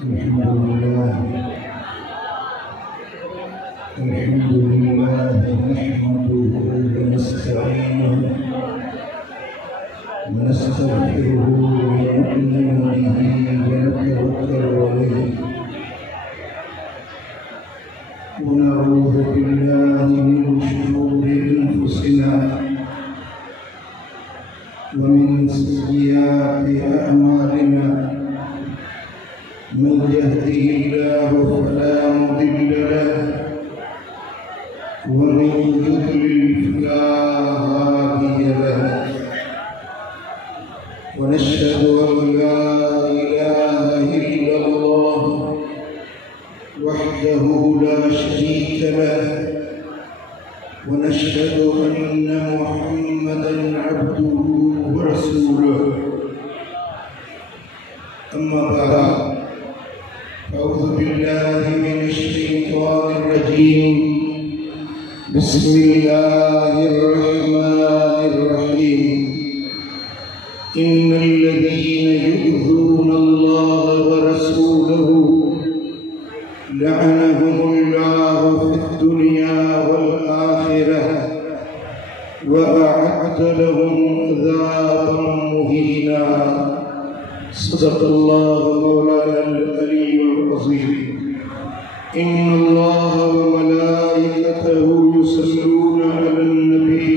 अल्हम्दुलिल्लाह नहमदुहु व नस्तईनुहु व नस्तगफिरुहु व नु'मिनु बिही व नतवक्कलु अलैहि व नऊज़ु बिल्लाहि मिन शुरूरि अंफुसिना व मिन सय्यिआति अअमालिना من يهده الله فلا مضل له ومن يضلل فلا هادي له ونشهد أن لا إله إلا الله وحده لا شريك له ونشهد أن محمدا عبده ورسوله أما بعد أعوذ بالله من الشيطان الرجيم بسم الله الرحمن الرحيم إن الذين يؤذون الله ورسوله لعنهم الله في الدنيا والآخرة وأعد لهم عذابا مهينا صدق الله مولانا العلي العظيم إن الله وملائكته يصلون على النبي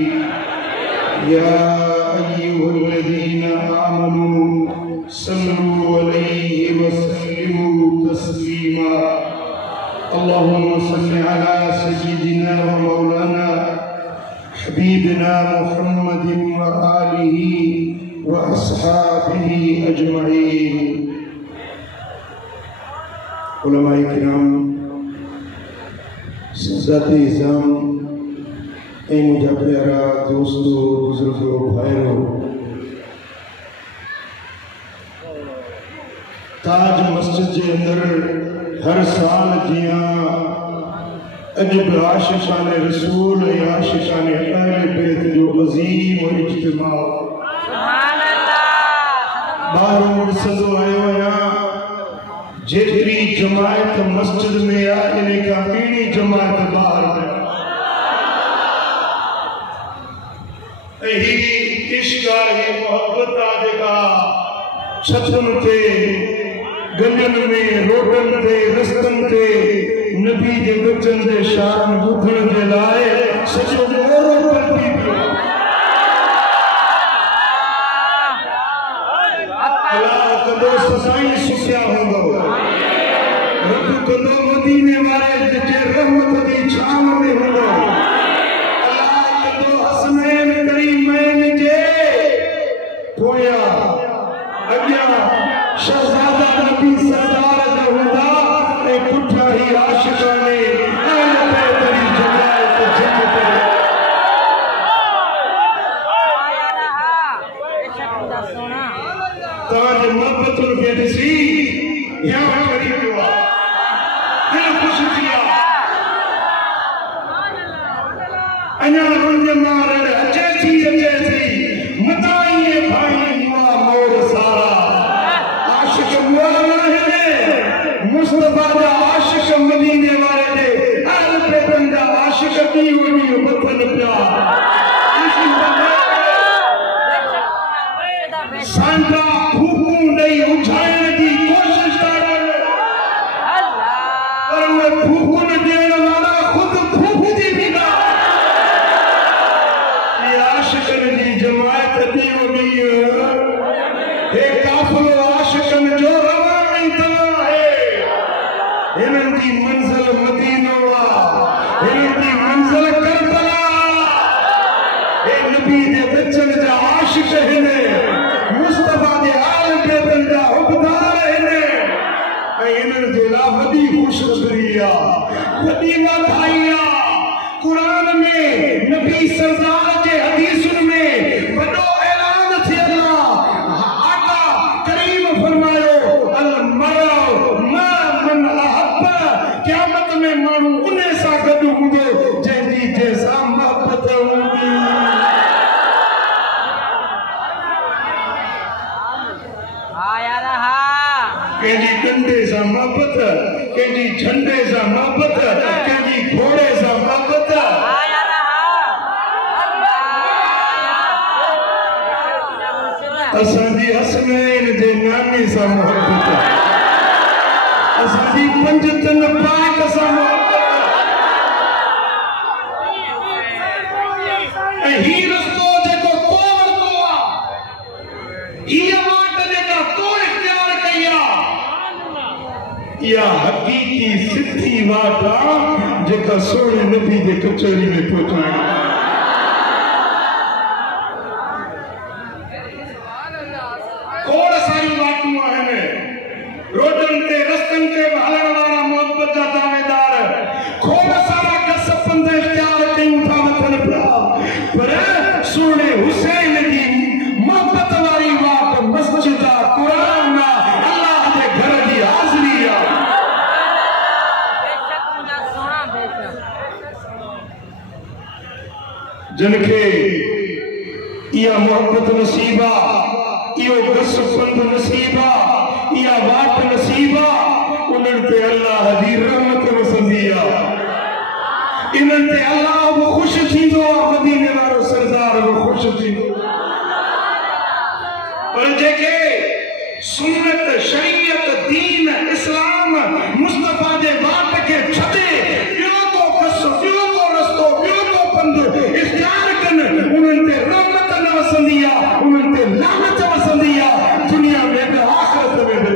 يا أيها الذين آمنوا صلوا عليه وسلموا تسليما اللهم صل على سيدنا ومولانا حبيبنا محمد وآله وأصحابه अजमईन। उलमाए किराम, सज्जाते इज़ाम, ऐ मुझा प्यारा दोस्तों, बुजुर्गों, भाइयों, ताज मस्जिद के अंदर हर साल जियां अजब आशिकान रसूल या आशिकान अहले बैत जो अजीम और इज्तिमा बाहरों सदो आयो या जेतरी जमात मस्जिद में आ इन्हें का पीनी जमात बाहर में यही इश्क है मोहब्बत आदेगा छतन थे गंजन में रोटन थे रस्तन थे नबी के बच्चन दे शान बुधन दे लाए सचो मोरो पर भी ससाई सुसिया होगा रब कदो मदीने वाले जे रहमत दी छाव में होगा अल्लाह कदो हसनैन करीमैन जे पोया अगिया शहजादा नबी सरदार दा हुदा ए पुठा ही आशिकाने अहले बैत दी जमात जन्नत ताज मोहब्बत बेदसी यहाँ करीब हुआ दिल खुश किया अन्या रुंज मारे अचेसी मताइए भाई हुआ मोर सारा आशिक हुआ है मुस्तफा दा आशिक मदीने वाले दे अहले बैत दा आशिक दी वनी वतन प्यार सांता फूकू नहीं उछालने की कोशिश कर रहे हैं पर वो फूकू न देने वाला खुद फूकू दी भी ना ये आशिकन की जमात दी होगी ये काफिलो आशिकन जो रवा नहीं तना है इनकी मंजिल मदीना इनकी मंजिल करबला ये नबी दे बच्चन दा आशिक है मुस्तफा दे आल बैत दा कंहिंजी डंडे सां मोहबत, कंहिंजी झंडे सां मोहबत, कंहिंजी घोड़े सां मोहबत। असांजी हसनैन जे नाने सां मोहबत, असांजी पंजतन पाक सां मोहबत। ऐं ही रस्तो जेको तो वरितो आहे, हीअ वाट जेका तो इख्तियार कई आहे, इहा हक़ीक़ी सिधी वाट आहे जेका सोने नबी जे कचहरी में पहुचाइण। खोड़ सारियूं वाटूं आहिनि, रोडनि ते रस्तनि ते हलण वारा मोहबत जा दावेदार खोड़ सारा कस पंध इख्तियार कयूं था वठनि पिया, पर सोने हुसैन जी मोहबत वारी वाट मस्जिद आहे, क़ुरान आहे, अल्लाह जे घर जी हाज़िरी आहे। जिन खे इहा मोहबत नसीब आहे, इहो गस पंध नसीब आहे, इहा वाट नसीब आहे, उन्हनि ते अल्लाह जी रहमत वसंदी आहे, इन्हनि ते अल्लाह बि ख़ुशि थींदो आहे, मदीने वारो सरदार बि ख़ुशि थींदो। पर जेके सुन्नत, शरीयत, दीन, इस्लाम, मुस्तफ़ा जे वाट खे छॾे ॿियो को कस, ॿियो को रस्तो, ॿियो को पंध इख्तियार कनि, उन्हनि ते रहमत न वसंदी आहे, उन्हनि ते लानत वसंदी आहे, दुनिया में बि आख़िरत में बि।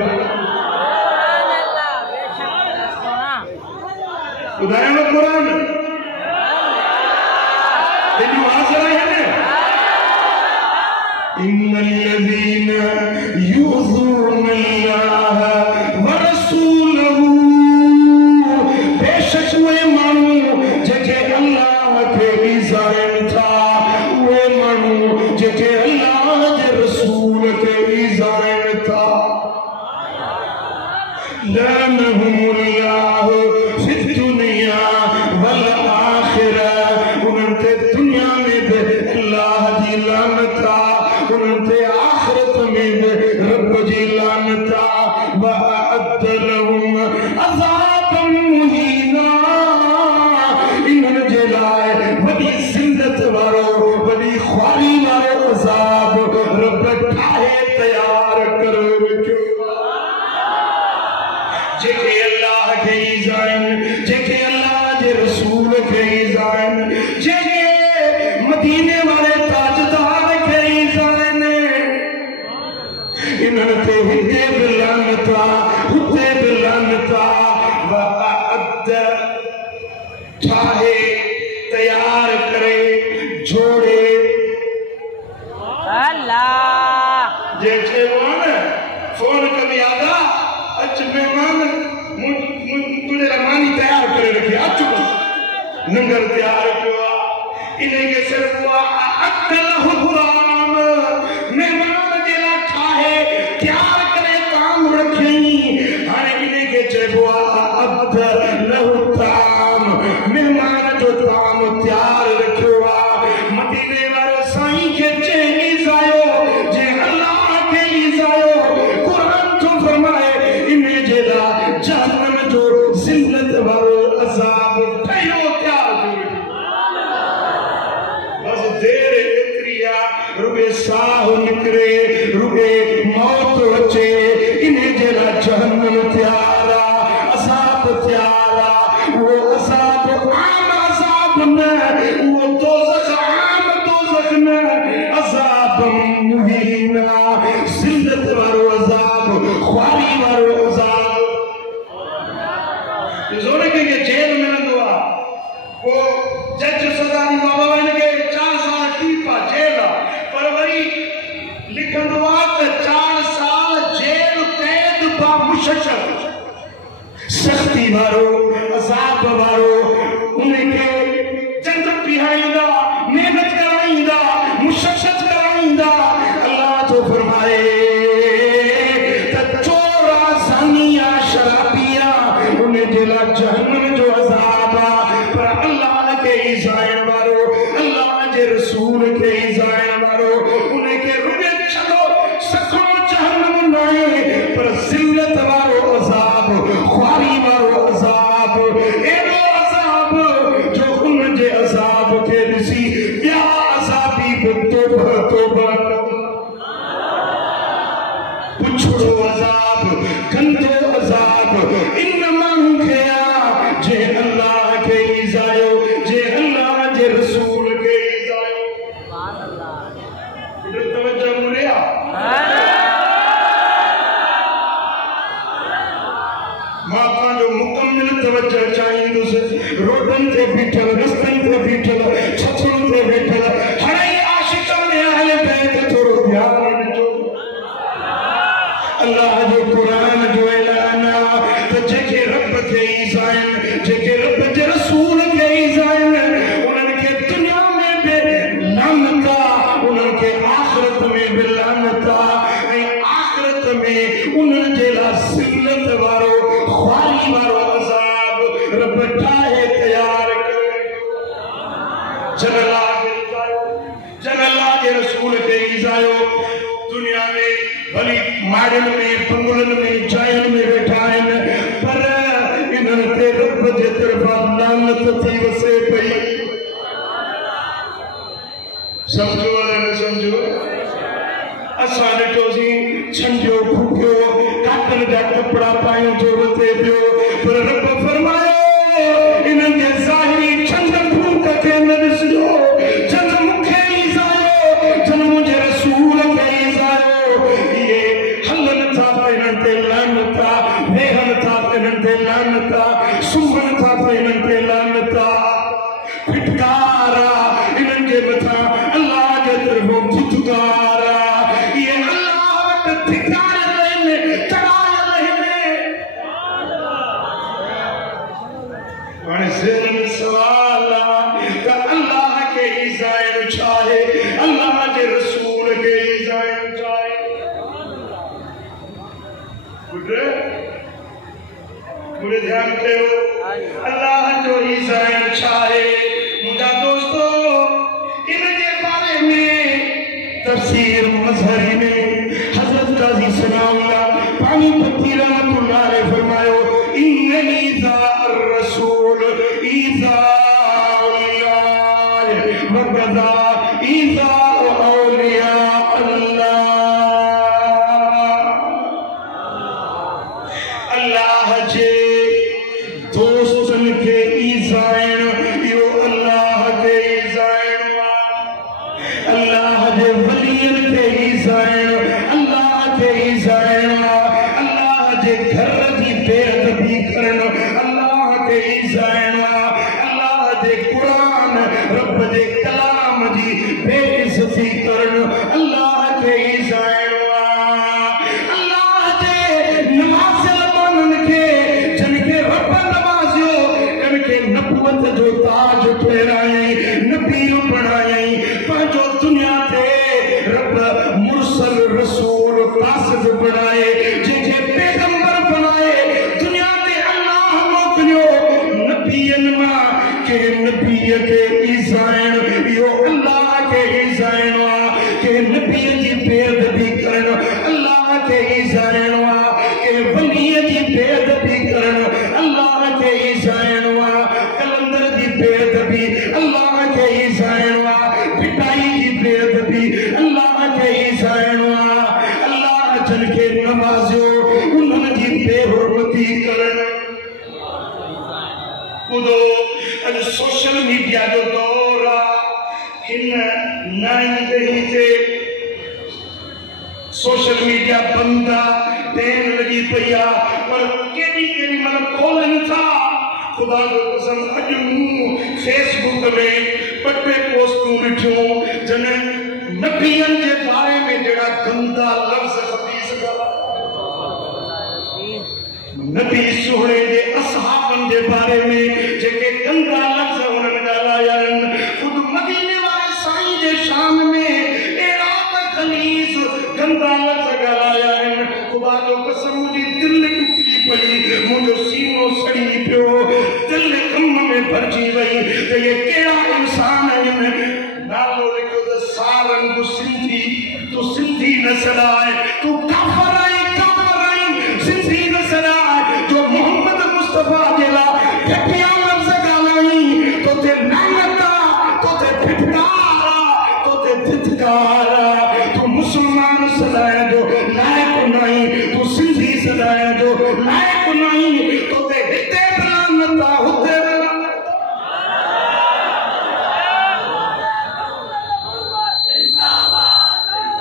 ॿुधायो न क़ुरान हेॾियूं हाज़िर आहिनि। इन्नल्लज़ीन युज़ून अल्लाह व रसूलहू, बेशक उहे माण्हू जेके अल्लाह खे ईज़ाइनि था, उहे माण्हू जेके अल्लाह जे रसूल खे ईज़ाइनि था, लअनहुमुल्लाहु फिद्दुनिया वल आखिरह, उन्हनि ते दुनिया में बि अल्लाह जी लानत आहे, उन्हनि ते आखिरत में बि रब जी लानत आहे। व अअद्द लहुम अज़ाबन मुहीना, इन्हनि जे लाइ वॾी ज़िल्लत वारो, वॾी ख़्वारी वारो अज़ाब रब ठाहे तयार करे रखियो। जेके अल्लाह खे ईज़ाइनि, जेके अल्लाह जे रसूल खे ईज़ाइनि, जेके मदीने वारे ताजदार खे ईज़ाइनि, इन्हनि ते हिते बि लानत आहे, हुते बि लानत आहे। व अअद्द, ठाहे तयार करे जोड़े अल्लाह जे चयो न फोन कभी आदा अच मेहमान तुझे मानी तैयार करे रखी अच बस नंगर तैयार कयो इन्हें के सिर्फ हुआ अकल हुराम मेहमान जे ला ठाहे तैयार करे काम रखी हाने इन्हें के चयो अब्द लहु ताम मेहमान जो ताम तैयार रखियो मदीने वाले साईं के चेनी जायो जे अल्लाह के जायो कुरान तो फरमाए इन्हें जेला जहन्नम जो जिल्लत वालो अजाब ठयो तैयार बस देर इतरिया रुबे साह निकरे रुबे मौत अचे इन्हें जेला जहन्नम तैयार अजाब तैयार वो अजाब आम अजाब न वो दोज़ख आम दोज़ख न अजाब मुहीना जिल्लत वालो अजाब ख्वारी वालो अजाब जोरे के जेल में न दुआ वो जज सजा दी बाबा इनके 4 साल टीपा जेल पर वरी लिखन दुआ 4 साल जेल कैद बा मुशक्कत सख्ती वारो अजाब वारो उनके जंग पिहाईंदा मेहनत कराईंदा मुशक्कत कराईंदा अल्लाह तो फरमाए त चोरा सानिया शराबिया उन्हें जेला जहन्नम जो अजाब पर अल्लाह के इज़ाइण वारो अल्लाह जे रसूल के इज़ाइण वारो उन्हें के रुने छड़ो सखो जहन्नम नाए पर जिल्लत वारो रहा माता जो मुकम्मल तवज्जो चाहिए से रोडन से बीठल रस्तन से बीठल छछन से बीठल हर आशिक ने अहले बैत थोड़ो ध्यान जो अल्लाह जो कुरान जो ऐलान तो जेके रब के ईज़ाइन जेके रब के रसूल के ईज़ाइन उनके दुनिया में भी लानता उनके आखिरत में भी लानता आखिरत में उन जेला सिल्लत वारो ख्वारी वारो अज़ाब रब ठाए तैयार करे जगला के रसूल के ईज़ायो दुनिया में भली माडल में पंगुलन में जायन में बैठा है पर इन्हन ते रब जे तरफा लानत थी वसे पई समझो न समझो असा ॾिठो सी छंजो फूकियो काटन जा कपड़ा पायूं जरूरत पियो पर रब फरमायो इन्हन जे ज़ाहिरी छंज फूक के न ॾिसजो जन मूंखे ईज़ायो जन मुंहिंजे रसूल खे ईज़ायो ये हलन था इन्हनि ते लानता वेहन था इन्हनि ते लानता सुम्हन था इन्हनि ते लानता फिटकारा इन्हनि जे मथां अल्लाह जे तरफ़ों फिटकारा ये अल्लाह वटि ठिकारा आहिनि चढ़ायल आहिनि हाणे ज़हन में सवाल आहे त अल्लाह के ईज़ाइन छा आहे अल्लाह जे रसूल के ईज़ाइन छा आहे पूरे ध्यान कयो अल्लाह जो ईज़ाइन छा आहे मुंहिंजा दोस्तो इन जे बारे में तफसीर मज़हरी में हज़रत काज़ी सनाउल्लाह पानीपती रहमतुल्लाह अलैहि फरमायो इन ईज़ा रसूल ईज़ा वकज़ा ईज़ा औलिया अल्लाह जे दोस्तन के ईज़ाइन यो अल्लाह के ईज़ाइन अल्लाह जे वलियन के ईज़ाइन अल्लाह के ईज़ाइन अल्लाह जे घर की बेअदबी करन अल्लाह के ईज़ाइन अल्लाह जे कुरान रब जे कलाम जी बेइज्जती करन अल्लाह के ईज़ाइन अल्लाह जे नवाज़िल मानन के जिनके रब नवाज़ियो इनके नबूवत जो ताज ठहराई नबी बनाई पंहिंजो दुनिया ते रब मुरसल रसूल कासिद बनाए जेके पैगंबर बनाए दुनिया ते अल्लाह मोकिलियो नबीयन मां के नबी के ईज़ाइन यो अल्लाह के ईज़ाइन के नबी जी बेअदबी करन अल्लाह के ईज़ाइन के वली जी बेअदबी करन अल्लाह के ईज़ाइन कलंदर जी बेअदबी अल्लाह के ईज़ाइन पिटाई की बेअदबी अल्लाह के ईज़ाइन अल्लाह जन के नवाज़ियो उन्हनि जी बेहुरमती करन ॿुधो अॼु सोशल मीडिया जो दौर आहे हिन नई ते सोशल मीडिया बंद आहे देन लगी पई आहे पर केॾी महिल खोलनि था खुदा जो कसम अॼु मूं फेसबुक में ॿ टे पोस्टूं ॾिठियूं जन नबीअनि जे बारे में जहिड़ा गंदा लफ़्ज़ ख़बीस नबी सुहणे जे असहाबनि जे बारे में जेके गंदा लफ़्ज़ उन्हनि ॻाल्हाया आहिनि ख़ुदि मदीने वारे साईं जे शान में अहिड़ा त ख़लीस गंदा लफ़्ज़ ॻाल्हाया आहिनि खुदा जो कसम मुंहिंजी दिलि टुटी पई मुंहिंजो सीनो सड़ी पियो दिलि ग़म में भरिजी वई त इहे कहिड़ा इंसान आहिनि नालो लिखियो त सारंग तूं सिंधी नस्ल आहे तूं काफ़िर आहीं सिंधी नस्ल आहे जो मोहम्मद मुस्तफ़ा जे लाइ घटिया लफ़्ज़ ॻाल्हाई तोते लानत आहे तोते फिटकार आहे तोते धिक्कार आहे तूं मुस्लमान सदाइण जो लाइक़ु न आहीं तूं सिंधी सदाइण जो लाइक़ु न आहीं तोते हिते बि लानत आहे हुते बि लानत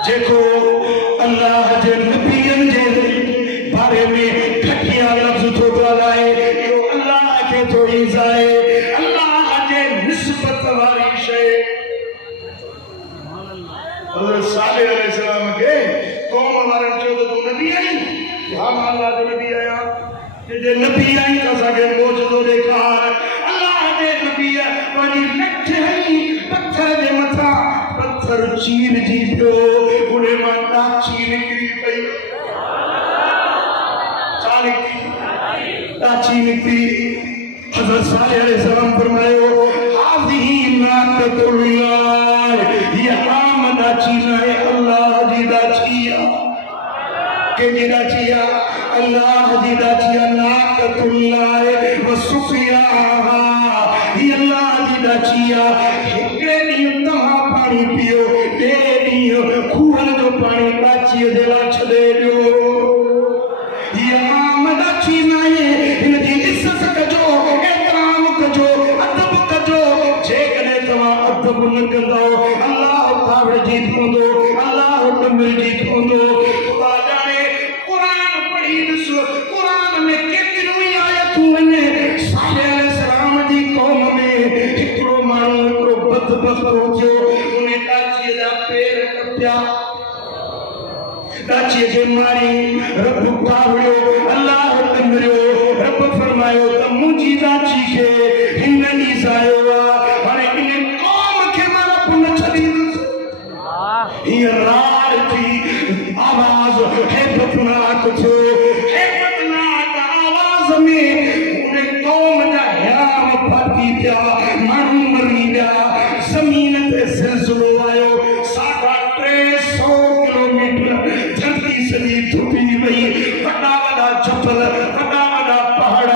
जेको अल्लाह जे नबियन जे बारे में घटिया लफ्ज तो ॻाल्हाए इहो अल्लाह खे थो ईज़ाए अल्लाह जे निस्बत वारी शइ हज़रत सालेह अलैहिस्सलाम के कौम वारनि चयो त तूं नबी आहीं हा मां अल्लाह जो नबी आहियां जे नबी आहीं त असांखे मौजूदो ॾेखार अल्लाह जे नबीअ पंहिंजी लठ हई पत्थर जे मथां पत्थर चीरजी पियो उन मां डाची निकिरी पई डाची निकती हज़रत सालेह अलैहिस्सलाम फरमायो हाज़िही नाक़तुल्लाह ये आम डाची न है अल्लाह जी डाची के जी डाची अल्लाह जी डाची नाक़तुल्लाह व सुक़ियाहा ये अल्लाह जी डाची हिकड़े ॾींहुं तव्हां पाणी पियो ॿिए ॾींहुं खूहनि जो पाणी डाचीअ जे लाइ छॾे ॾियो ये आम डाची न आहे हिन जी इज़त कजो एहतराम कजो अदब कजो जेकॾहिं तव्हां अदब न कंदो अल्लाह कावड़जी पवंदो अल्लाह डमिरजी पवंदो ख़ुदा ॼाणे क़ुरान पढ़ी ॾिस क़ुरान में केतिरियूं ई आयतूं आहिनि सालेह अलैहिस्सलाम जी क़ौम में हिकिड़ो माण्हू हिकिड़ो बदबख़्त थियो उन डाचीअ जा पेर कपिया डाची जे मारी रब कावड़ियो अल्लाह डमिरियो रब फरमायो त मुंहिंजी डाची खे हिन ईज़ायो हाणे इन क़ौम खे मां रब न छॾींदुसि हीअ रार थी आवाज़ हैबतनाक थियो हैबतनाक आवाज़ में उन क़ौम जा हिराम फाटी पिया माण्हू मरी विया ज़मीन ते ज़िलज़िलो आयो 350 किलोमीटर धरती सॼी धुपी वई वॾा वॾा जबल वॾा वॾा पहाड़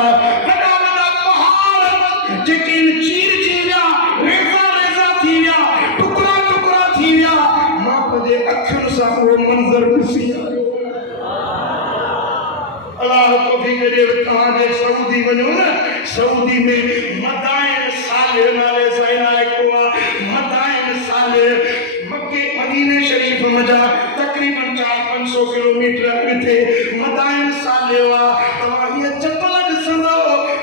जेके चीरजी विया रेज़ा रेज़ा थी विया टुकड़ा टुकड़ा थी विया मां पंहिंजे अखियुनि सां उहो मंज़र ॾिसी आयो अल्लाह तौफ़ीक़ ॾे तव्हांजे सऊदी वञो न सऊदी में मदाइन सालेह नाले सां इलाइक़ो आहे मदाइन सालेह मक्के मदीने शरीफ मजा तकरीबन 400-500 किलोमीटर अॻिते मदाइन सालेह आहे तव्हां हीअ जबल ॾिसंदो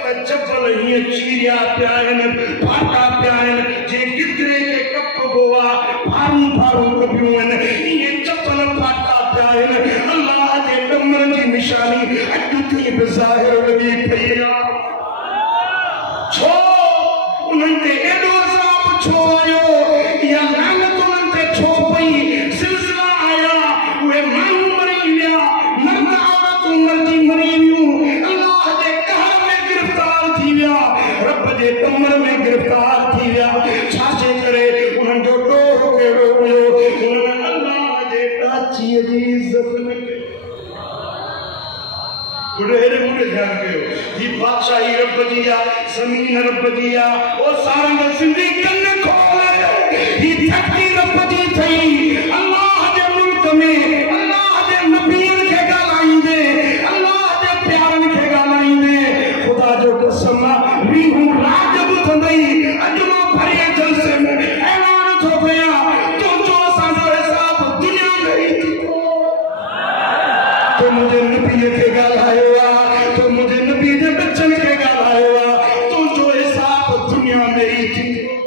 त जबल हीअं चीरिया पिया आहिनि फाटा पिया आहिनि जे गिदरे खे कपबो आहे फारूं फारूं कबियूं आहिनि हीअं जबल फाटा पिया आहिनि अल्लाह जे डमर जी निशानी अॼु ताईं बि ज़ाहिर लॻी पई आहे छो उन्हनि ते एॾो अज़ाब छो आयो इहा लानत उन्हनि ते छो पई सिलसिला आया उहे माण्हू मरी विया मर्द औरतूं मरी वियूं अल्लाह जे कहर में गिरफ़्तार थी विया रब जे कमर में गिरफ़्तार थी विया छाजे करे उन्हनि जो ॾोह कहिड़ो हुयो उन्हनि अल्लाह जे डाचीअ जी इज़त न कई ध्यान कयो ही बादशाही रब जी आहे ज़मीन रब जी आहे ओ सारंग सिंधी कन खोल ही धरती रब जी थई अल्लाह जे मुल्क में अल्लाह जे नबियन खे ॻाल्हाईंदे अल्लाह जे प्यारनि खे ॻाल्हाईंदे ख़ुदा जो कसम रीहूं राज ॿुधंदई अॼु मां भरिये जलसे में ऐलान थो कयां तुंहिंजो असांजो हिसाब दुनिया में ई थींदो तो मुंहिंजे नबीअ खे ॻाल्हायो तो मुझे नबी दे बच्चन के ॻाल्हायो तुंहिंजो हिसाब दुनिया में ई थींदो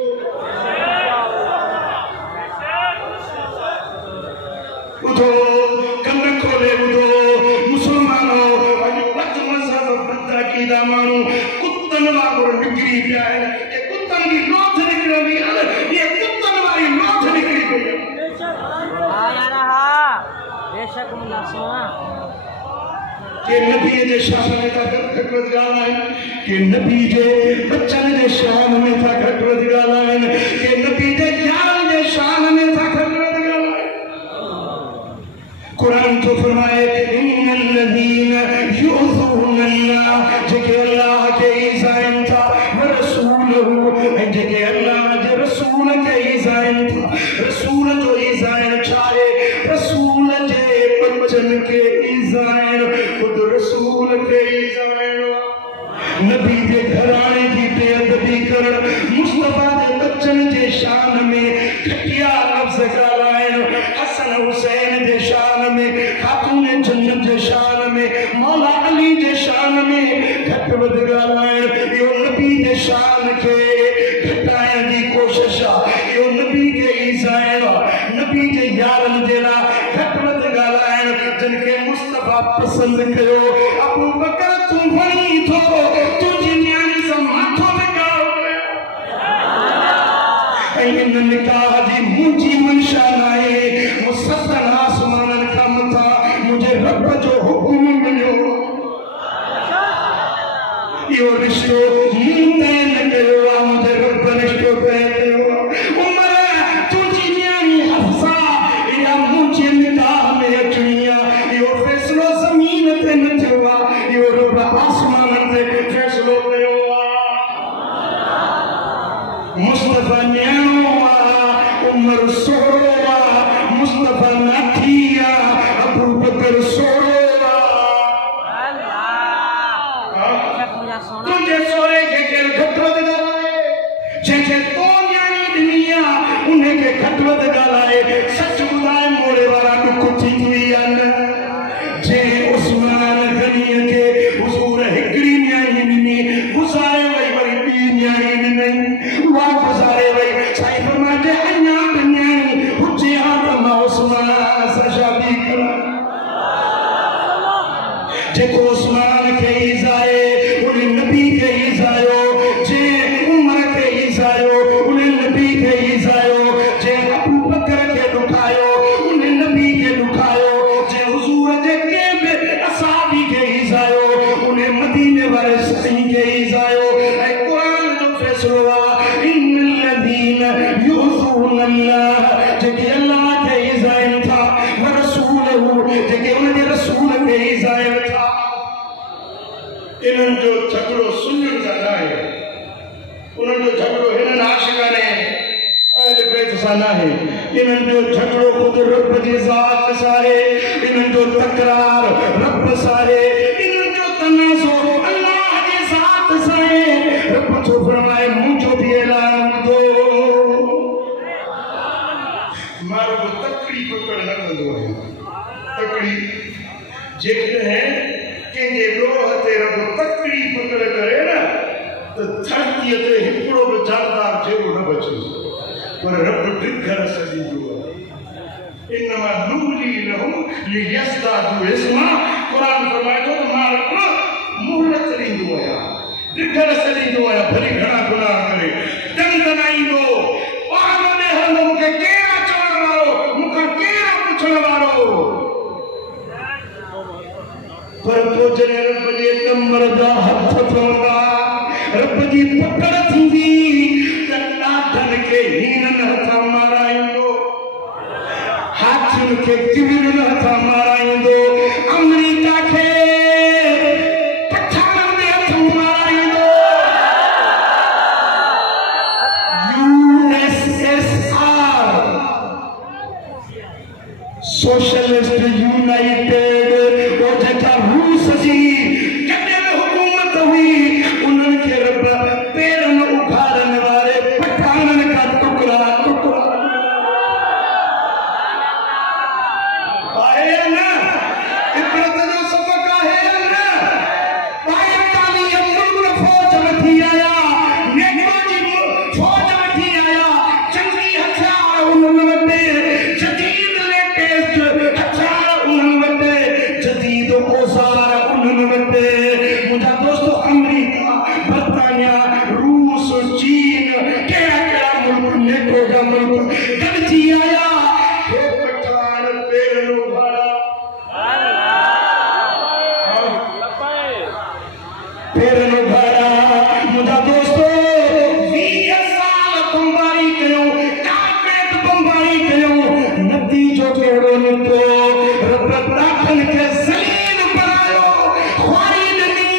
ॿुधो कन खोले ॿुधो मुस्लमानो अॼु बद मज़हब बद अक़ीदा माण्हू कुतनि वांगुरु निकिरी पिया आहिनि ये कुतनि जी लोथ निकिरंदी आहे ये कुतनि वारी लोथ निकिरी पई बेशक मुनासिबा के नबी जे शान में था घट वध ॻाल्हाइनि के नबी जे बच्चन जे शान में था घट वध ॻाल्हाइनि के नबी जे यारनि जे शान में था घट वध ॻाल्हाइनि कुरान तो फरमाए इन्नल्लज़ीन युज़ूना अल्लाह जेके अल्लाह के ईज़ाइन था रसूलहू जेके अल्लाह जे रसूल के ईज़ाइन था रसूल जो ईज़ाइन छाए रसूल जे बच्चन के ईज़ाइन खुद रसूल के ईज़ाइन नबी जे घराने की बेअदबी कर मुस्तफा जे बच्चन जे शान में घटिया लफ्ज़ ॻाल्हाइनि हसन हुसैन जे शान में, खातून जन्नत जे शान में, मौला अली जे शान में घट वध ॻाल्हाइण इहो नबी जे शान खे घटाइण जी कोशिश आहे। इहो नबी खे ईज़ाइण आहे, नबी जे यारनि जे लाइ घट वध ॻाल्हाइण जिन खे मुस्तफ़ा पसंदि कयो। अबू बकर तूं वणी थो तुंहिंजी न्याणी सां माथो निकाह ऐं इन निकाह जी मुंहिंजी मंशा नाहे, मूं सतनि आसमाननि खां मथां मुंहिंजे रब जो हुकुम मिलियो। इहो रिश्तो मूं तय न कयो आहे, मुंहिंजे रब रिश्तो तय कयो। उमर तुंहिंजी न्याणी हफ्सा इहा मुंहिंजे निकाह में अचणी आहे। इहो फ़ैसिलो ज़मीन ते न थियो आहे, इहो रब आसमाननि ते फ़ैसिलो कयो आहे। मुस्तफ़ा न्याणो आहे, उमर सोरो आहे, मुस्तफ़ा नाठी आहे, अबू बकर सोरो तुझे सोरे के केर घट वध ॻाल्हाए, जंहिंखे तो न्याणी ॾिनी आहे उन खे घट वध ॻाल्हाए। सच ॿुधाए मोड़े वारा ॾुख थी हुई आहे न। जंहिं उस्मान गनीअ खे हुज़ूर हिकिड़ी न्याणी ॾिनी, गुज़ारे वई वरी ॿी न्याणी ॾिनई, उहा गुज़ारे वई। साईं फरमाए अञा बि न्याणी हुजे हा त मां उस्मान सां शादी करां। जेको उस्मान खे ईज़ाए उन नबी खे ईज़ायो, जंहिं उमर खे ईज़ायो उन नबी खे ईज़ायो, जंहिं अबू बकर खे ॾुखायो उन नबी खे ॾुखायो, जंहिं हुज़ूर जे कंहिं बि असहाबी खे ईज़ायो उन मदीने वारे साईं खे ईज़ायो। ऐं क़ुरान जो फ़ैसिलो आहे इन्नल्लज़ीन युज़ून अल्लाह, जेके अल्लाह खे ईज़ाइनि था, व रसूलहू, जेके उन जे रसूल खे ईज़ाइनि था। इन्हनि जो झगड़ो सुन्नियुनि सां न आहे, उन्हनि जो झगड़ो हिननि आशिक़ाने अहल बैत सां न आहे। इन्हनि जो झगड़ो ख़ुदि रब जी ज़ात सां आहे, इन्हनि जो तकरार रब सां आहे, इन्हनि जो तनाज़ो अल्लाह जी ज़ात सां आहे। रब जो फरमाए मुंहिंजो बि ऐलान ॿुधो, मां रब तकड़ी पकड़ न कंदो आहियां। तकड़ी जेकॾहिं कंहिंजे ॾोह ते रब तकड़ी पकड़ करे न त धरतीअ ते हिकिड़ो बि जानदार जहिड़ो न बचे, पर रब ढिघर सॼींदो आहे। इन्नमा नूरी लहुम लियज़्दादू इस्मा, क़ुरान फरमाए थो त मां रब मोहलत ॾींदो आहियां, ढिघर सॼींदो आहियां, भली घणा गुनाह करे दंदनाईंदो, ॿाहिरि ॾे हलंदो, मूंखे केरु आहे चवण वारो, मूंखां केरु आहे पुछण वारो। पर तो जॾहिं रब जे नंबर जा हथ थवंदा, रब जी पकड़ थींदी त ॾाढनि खे हीननि हथां माराईंदो, हाथियुनि खे किविरनि हथां माराईंदो, अमरीका खे पठाननि जे हथां माराईंदो, USSR सोशलिस्ट यूनाइटेड रूस जी कॾहिं हुकूमत हुई, उन्हनि खे रब पेरनि उघाड़नि वारे पठाननि खां टुकड़ा टुकड़ा आहे न। इबरत जो सबक़ आहे न। 42 मुल्क फौज वठी आया, नेटो जी फौज वठी आया, जंगी हथियार उन्हनि वटि, जदीद लेटेस्ट हथियार उन्हनि वटि, जदीद औज़ार उन्हनि वटि। मुंहिंजा दोस्त अमेरिका, बर्तानिया, रूस, चीन, कहिड़ा कहिड़ा मुल्क नेटो जा मुल्क गॾिजी आया, हे पठान पेरनि उघाड़ा, पेरनि उघाड़ा। मुंहिंजा दोस्तो 20 साल बमबारी कयो, कारपेट बमबारी कयो, नतीजो कहिड़ो निकितो, रब ॾाढनि खे ज़लील बनायो, ख़्वारी ॾिनी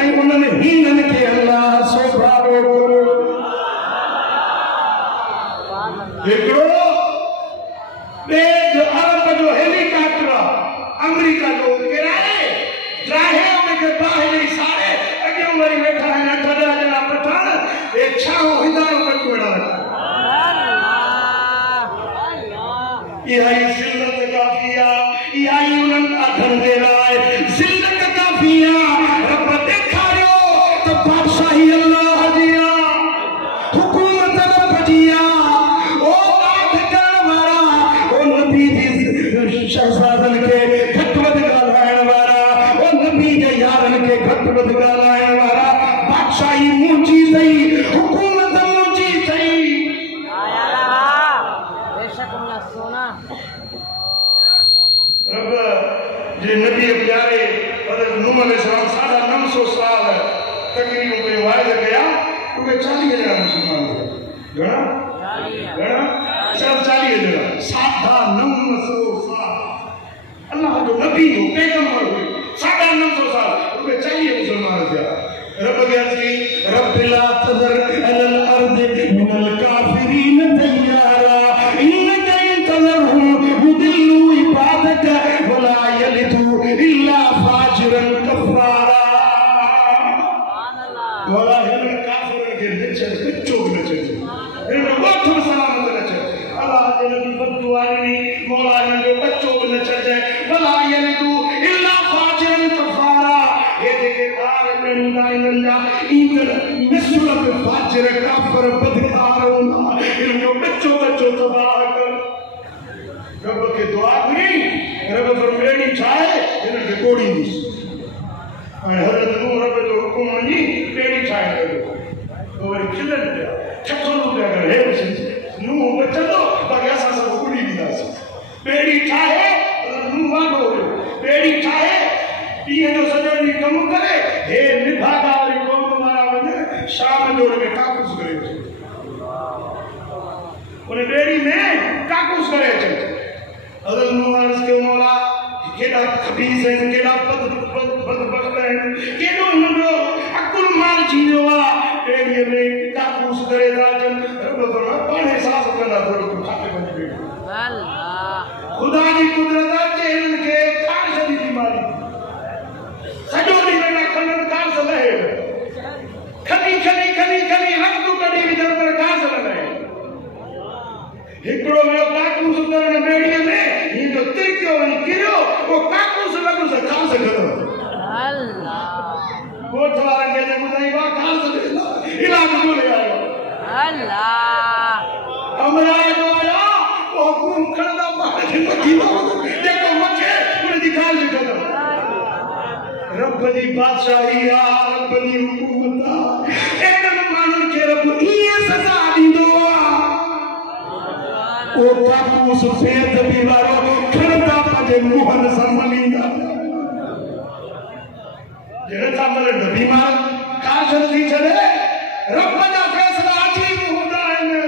ऐं उन्हनि हीननि खे अल्लाह सोभारो कयो। हिकिड़ो ॿिए अरब जो हेलीकॉप्टर अमेरिका जो किराए ड्राहे उनखे बाहि साड़े अॻियां वरी वेठा आहिनि 8 ॼणा पठान, हे छा हिदारो कटू वेठा इहा ई ज़िल्लत काफ़ी आहे, आई उन्हनि अधन दे लाइ ज़िल्लत काफ़िया रब ॾेखारियो त बादशाही अल्लाह जी आहे, हुकूमत रब जी आहे। ओ ॻाल्हि करण वारा, ओ नबी जी शहज़ादनि खे घटि वधि ॻाल्हाइण वारा, ओ नबी जे यारनि खे घटि वधि ॻाल्हाइण वारा, बादशाही मुंहिंजी अथई, हुकूमत मुंहिंजी अथई। बेशक मुल्ला सोना रब जे नबी प्यारे हज़रत नूह अलैहिस्सलाम 950 साल तकरीबन कोई वाइद कया, उहे 40 ॼणा मुस्लमान हुआ। घणा? 40 ॼणा। 950 साल अल्लाह जो नबी हो, पैगंबर हो, 950 साल उहे 40 मुस्लमान थिया। रब के अर्ज़ी रब ला तज़र अलल अर्द मिनल काफिरीन तैयारा इन्नका इन तज़रहुम युदिल्लु इबादक वला यलिदु इल्ला फाजिरन कफ़ारा। वला हिन काफिरन के नचो बच्चो न चयो, हिन वक्त सलामत न चयो। अल्लाह जे नबी बददुआनी मौला हिन जो बच्चो न चजे, वला यलिदु इल्ला फाजिरन कफ़ारा। हे जेके ॿार नंढा नंढा ईंदड़ मिस्र में फाजिर काफिर बदकार हूंदा, हिन जो बच्चो तबाह कर। रब खे दुआ घुरी, रब फरमेड़ी छाए हिन खे कोड़ींदुसि। हाणे हज़रत नूह रब जो हुकुम वञी ॿेड़ी ठाहे छॾियो, पोइ वरी खिलनि पिया, छछलूं पिया करे, हे नूह बचंदो बाक़ी असां सभु उॾी वेंदासीं। ॿेड़ी ठाहे नूह वांदो हुयो, ॿेड़ी ठाहे ॾींहं जो सॼो ॾींहुं कमु करे, हे निभागा वारी क़ौम वारा वञनि शाम जो में काकूस करे अचे, उन ॿेड़ी में काकूस करे अचे। हज़रत नूह अर्ज़ कयो, मौला केॾा खबीस आहिनि, केॾा बदबख्त आहिनि, केॾो हुनजो अकुल माल थी वियो आहे, ॿेड़ीअ में काकूस करे था अचनि। रब फरमायो पाण एहसास कंदा थोरो तूं खाते वञी ॿेड़ी। ख़ुदा जी कुदरत आहे कि हिननि खे ख़ारिश जी बीमारी, सॼो ॾींहुं वेठा खणनि कास लहे, खणी रक्त कढी विझनि पर कास लहे। हिकिड़ो वियो काकूस करण ॿेड़ीअ में, हीअं जो तिरकियो वञी किरियो, उहो काकूस लॻुसि कास खणो। कोठ वारनि खे ॿुधाई वाह कास इलाज ॻोल्हे आयो, अमराए जो आया उहो हुकुम खणंदा पाण खे मथी जेको मचे उनजी ॻाल्हि कंदो। रब जी बादशाही आहे, रब जी हुकूमत आहे, एॾनि माण्हुनि खे रब ईअं सज़ा ॾींदो आहे। ओ काकूस बेअदबी वारो खणंदा पंहिंजे मुंहनि सां मलींदा, जॾहिं था मलनि बीमार काशर थी छॾे। रब जा फ़ैसिला अजीब हूंदा आहिनि।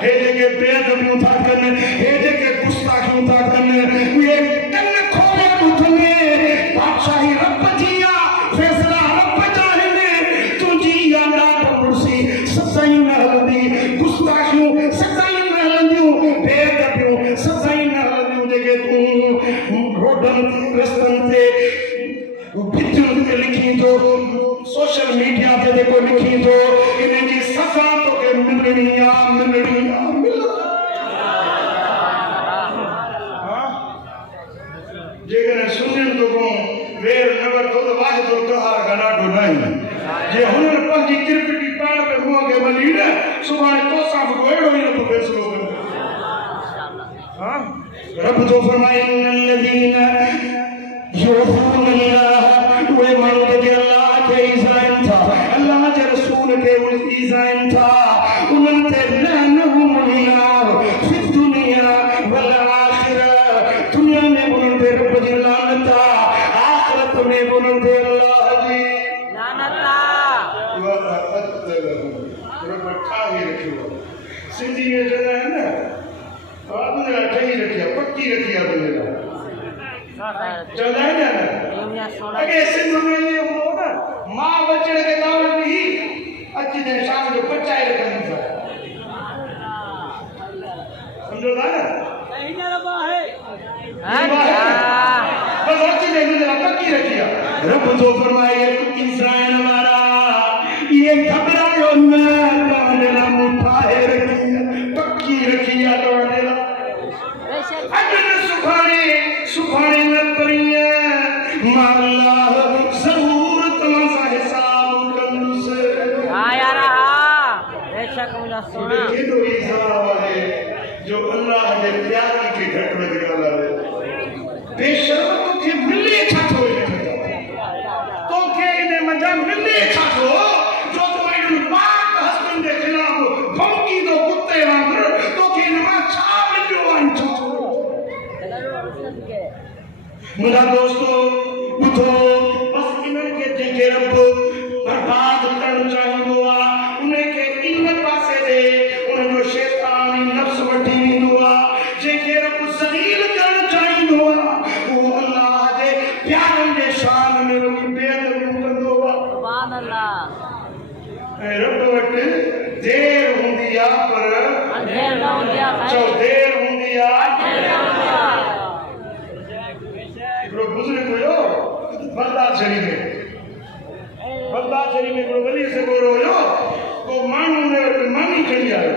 हे जेके बेअदबियूं था कनि, हे जेके गुस्ताखियूं था कनि, उहे कन खोले ॿुधनि, बादशाही रब जी आहे, फ़ैसिला रब जा आहिनि। तुंहिंजी इहा ॾाढ मुर्सी सचाई न हलंदी, गुस्ताखियूं सचाई न हलंदियूं, बेअदबियूं सचाई न हलंदियूं। जेके तूं रोडनि रस्तनि ते भितियुनि ते लिखी थो, सोशल मीडिया ते जेको लिखी थो, इन जी सज़ा तोखे मिलणी आहे, मिलणी आहे। जेकॾहिं सुञनि तो को वेर न वरितो त वाहिदो त्योहार खां ॾाढो न ईंदो। जे हुननि पंहिंजी किरकिटी पाण में मुंहं खे मली न, सुभाणे तोसां बि अहिड़ो ई रब फ़ैसिलो कंदो। रब थो फरमाए इन्नल्लज़ीन युज़ून अल्लाह, उहे माण्हू जेके अल्लाह खे ईज़ाइनि था, अल्लाह जे रसूल खे ईज़ाइनि था, उन्हनि ते लअनहुमुल्लाह फ़ी दुनिया वल आख़िरह, दुनिया में उन्हनि ते रब जी लानत आहे, आख़िरत में उन्हनि ते अल्लाह जी लानत आहे। रब ठाहे रखियो। सिंधी में चवंदा आहिनि न, तुंहिंजे लाइ ठही रखी आहे, पकी रखी आहे तुंहिंजे लाइ, चवंदा आहिनि न। अॻे सिंध में इएं हूंदो हो न, मां बचड़े खे दावत ॾी, अची ते शाम जो पचाए रखंदी था, सम्झो था न। बस अची ते मुंहिंजे लाइ पकी रखी आहे। रब थो फरमाए इंसान वारा ये घबरायो न, तव्हांजे लाइ मूं ठाहे रखी आहे, पकी रखी आहे तव्हांजे लाइ। अॼु न सुभाणे माला जरूर तमाशा हिसाब कंदुसे यार हाँ बेशक मुझे सोना ये तो हिसाब है जो अल्लाह के प्यार की घट में निकाला है बेशर्म तो के मिले छातो तो के इन्हें मजा मिले छातो जो तो इन पाक हस्बैंड के खिलाफ भौंकी दो कुत्ते वांगर तो के इन्हें छा मिलो वन छातो मुझा दोस्तों बुधो बस इन्हें के जेके रब बर्बाद करना चाहिए हुआ उन्हें के इन पासे दे उन्हें जो शैतानी नफ्स वठी हुआ जेके रब जलील करना चाहिए हुआ वो अल्लाह दे प्यार दे शान में रोकी बेअदब कंदो हुआ सुभान अल्लाह रब वट देर हुंदिया पर अंधेर ना हुंदिया चो देर हुंदिया बुजुर्ग हुयो बंदा शरीर में वली से गोरो हुयो को मानू ने मानी खड़ी आयो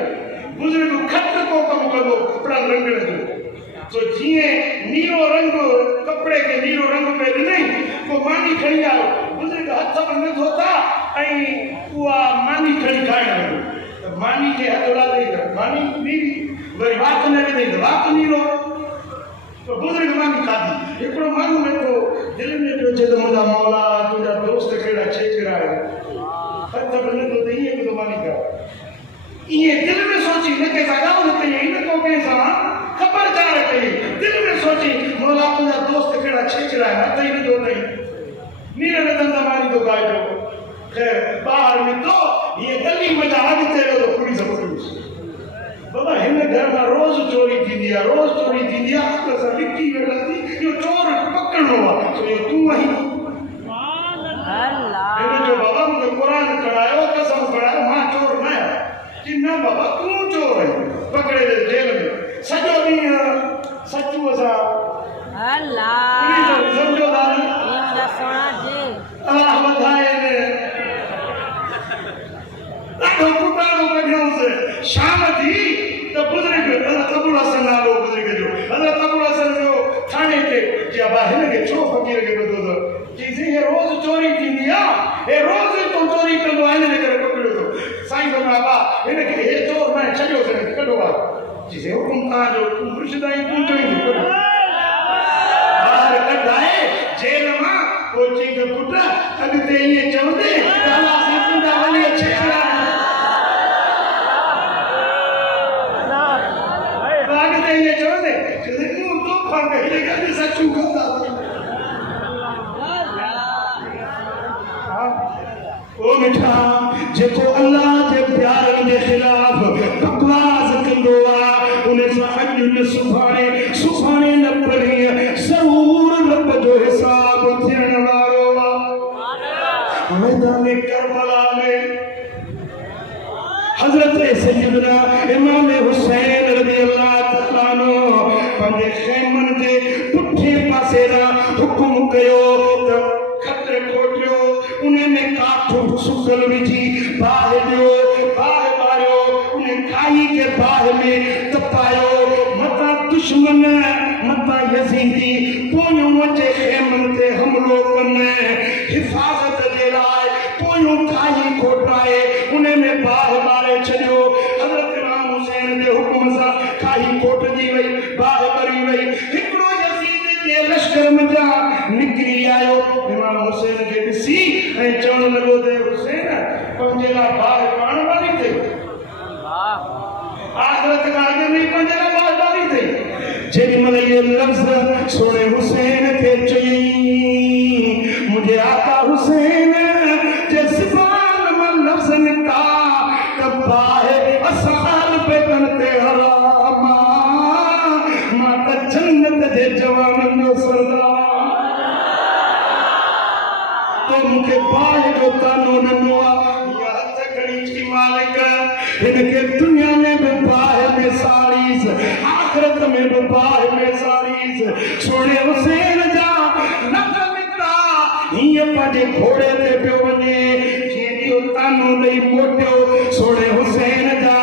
बुजुर्ग खत को कम करो कपड़ा रंगण जो तो जिए नीरो रंग कपड़े के नीरो रंग पे नहीं को मानी खड़ी आयो बुजुर्ग हथ में न धोता आई हुआ मानी खड़ी खाए तो मानी के हथोड़ा दे मानी नीरी वरी बात ने दे बात नीरो तो बुजुर्ग मानी खादी एकड़ो मानू में तो दिल में जो जे मुंडा मौला तुझा दोस्त केड़ा छेकरा है हथ बने तो दईए को मानी का ये दिल में सोची न के सगाओ न के इन को के सा खबरदार है दिल में सोची मौला तुझा दोस्त केड़ा छेकरा है हथ ही दो नहीं नीरे ने दंदा मारी तो गायो खैर बाहर में तो ये गली में जा आगे तेरे तो पुलिस पकड़ी बाबा हिन घर में रोज चोरी थी दिया रोज चोरी थी दिया तो सब लिखी वेलती यो चोर पकड़नो हुआ तो ये तू वही अल्लाह मैंने जो बाबा मुझे कुरान करायो कसम करायो मां चोर ना कि ना बाबा तू चोर है पकड़े दे जेल में सजो दी सच्चू सा अल्लाह पुलिस समझो दानी ये मुझे सोना जी अल्लाह बधाए ने तो कुटारो कढियो से शाम थी तो बुजुर्ग हज़रत अबू हसन नालो बुजुर्ग जो हज़रत अबू हसन जो थाने के कि अब हिन के छो फकीर के बदो तो चीज़ ये रोज चोरी थींदी आहे ए रोज तो चोरी कंदो आहे ने करे पकड़ियो तो साईं बाबा हिन के हे चोर मैं छडियो से कढो आ चीज़ हुकुम ता जो मुर्शिदाई तू चोई बाहर कढाए जेल मां कोचिंग के पुट अगते ये चवंदे अल्लाह से तुंदा वली छेड़ा ये जो ने कि तो फंग है कि सच्चू कहता ओ मिठा जेको अल्लाह के प्यार के खिलाफ बकवास कंदो आ उन्हें साहब ने सुभाणे न पड़ी जरूर रब जो हिसाब थियण वारो आ मैदान करबला में हजरत सैयदना इमाम हुसैन रज़ी अल्लाह तआला अन्हु पंहिंजे ख़ैमन जे पुठे पासे रा हुकुम कयो त खतर कोटियो उन्हें में काठो सुकल विझी बाह दियो बाह मारियो उन्हें खाई के बाह में तपायो मता दुश्मन मता यजीदी पोयो मुझे ख़ैमन ते हमलो कने हिफाजत जे लाइ पोयो खाई कोटाए उन्हें में बाह मारे छड़ियो हजरत इमाम हुसैन के हुक्म सा खाई कोट दी वई बाह करी वई हिकड़ो यजीद के लश्कर में जा निकरी आयो इमाम हुसैन के दिसी ए चवण लगो दे हुसैन पंजेला बाह पाण वाली थे आखिरत का आगे नहीं पंजेला बाह वाली थे जेडी मन ये लफ्ज सोने हुसैन के चई मुझे आका हुसैन जज्बान में लफ्ज निका कबाए असहाल पे करते हरामा माता जन्नत दे जवान नो सरदार तो मुझे बाय जो कानून नुआ या तकड़ी की मालिक इनके दुनिया में भी बाय में सारीस आखिरत में भी बाय में सारीस सोने हुसैन जा नकमिता ये पाजे घोड़े ते पियो वने जेडी तानू नहीं मोटियो सोने हुसैन जा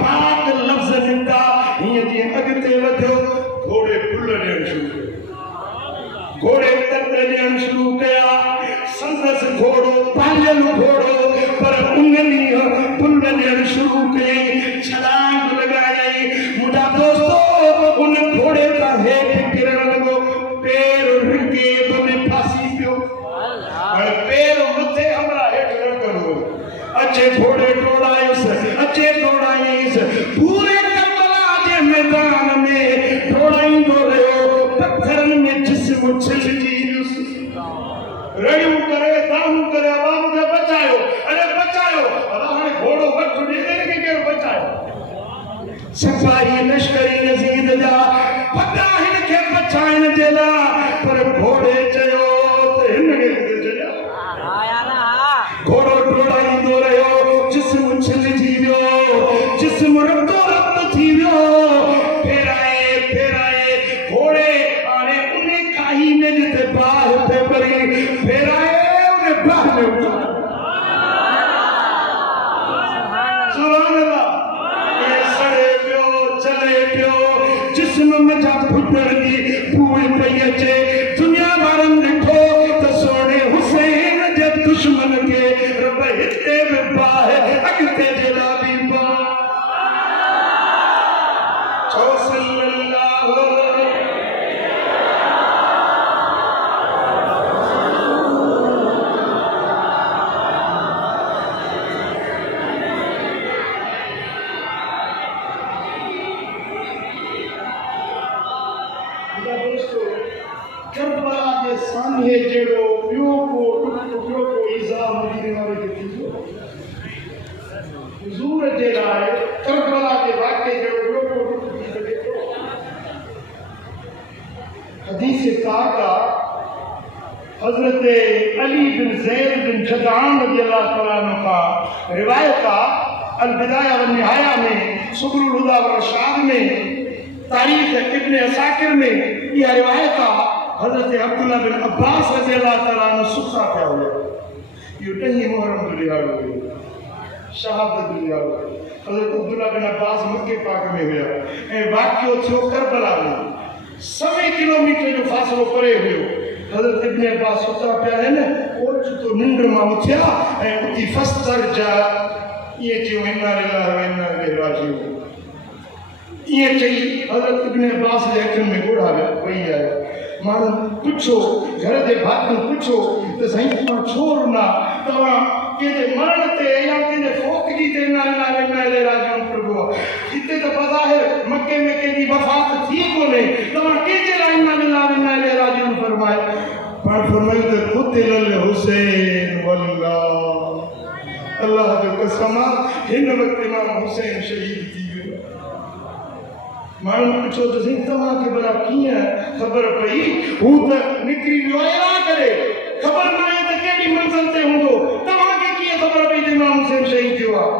पाक लफ्ज निंदा ये जे अगते वधो घोड़े फुल ने शुरू घोड़े तक ॾियणु शुरू कया संदसि घोड़ो पंहिंजल घोड़ो पर उंगली पुल ॾियणु शुरू कयईं छलांग लॻाई मुंहिंजा दोस्तो उन घोड़े खां हेठि किरण लॻो पैर रिकेब में फासी पियो हाणे पैर मथे हमरा हेठि रखंदो अचे घोड़े दौड़ायुसि अचे दौड़ाईंसि पूरे करबला जे मैदान में दौड़ाईंदो रहियो पत्थरनि में जिस्म छिलजी वियुसि रड़ियूं करे दाहूं करे अवाम खे बचायो अरे बचायो हाणे घोड़ो वठो ॾे के कहिड़ो बचायो सिपाही लश्करी नज़ीद जा वॾा हिन खे बचाइण जे लाइ पर घोड़े चयो त हिन खे छॾिया घोड़ो दौड़ाईंदो रहियो जिस्म छिलजी वियो जिस्म रतो रत थी वियो फेराए फेराए घोड़े हाणे उन काही में जिते बाहि थे पई फेराए उन बाहि में उतार सुभान अल्लाह ये सड़े पियो चले पियो जिस्म में जा फुटर दी पूरी पई अचे दुनिया वारनि ॾिठो त सोने हुसैन जे दुश्मन खे रब हिते में बाहि अॻिते जे लाइ बि बाहि छो सल्लल्लाहु करबला के सामने जेड़ो पियो को ईज़ा मदीने वाले के थींदो हुजूर जे लाइ करबला के वाक़े जेड़ो पियो को थी सके थो हदीस पाक हज़रत अली बिन ज़ैद बिन जदआन रज़ियल्लाहु तआला अन्हु का रिवायत अल बिदाया व निहाया में सुबुल हुदा व रशाद में तारीख इब्न असाकिर में यह रिवायत हज़रत अब्दुल्ला बिन अब्बास रज़ियल्लाहु तआला अन्हु सुखा पिया हुआ यो ॾहीं मुहर्रम जो ॾियारो हुयो शहादत जो ॾियारो हज़रत अब्दुल्ला बिन अब्बास मक्के पाक में हुया ऐं वाक़ियो थियो करबला में 100 किलोमीटर जो फ़ासिलो परे हुयो हज़रत इब्न अब्बास सुता पिया आहिनि ओचितो निंड मां उथिया ऐं उथी फस्तर जा ये जो इन्ना लिल्लाहि व इन्ना इलैहि राजिऊन ये चई हज़रत इब्न अब्बास जे अखियुनि में ॻोढ़ा वही आया माण्हू पुछो घर जे भातियुनि पुछो त साईं तव्हां छो रुना तव्हां कंहिंजे मरण ते या कंहिंजे फोकजी ते इन्ना लिल्लाहि व इन्ना इलैहि राजिऊन प्रभु हिते त बज़ाहिर मके में कंहिंजी वफ़ात थी कोन्हे तव्हां कंहिंजे लाइ इन्ना लिल्लाहि व इन्ना इलैहि राजिऊन फरमाए पाण फरमायूं त क़ुतिल हुसैन वल्लाह अल्लाह जो कसम हिन वक़्तु इमाम हुसैन शहीद थी वियो माण्हू पुछो त साईं तव्हांखे भला कीअं ख़बर पई हू त निकिरी वियो आहे ना करे ख़बर न आहे त कहिड़ी मंज़िल ते हूंदो तव्हांखे कीअं ख़बर पई त इमाम हुसैन शहीद थियो आहे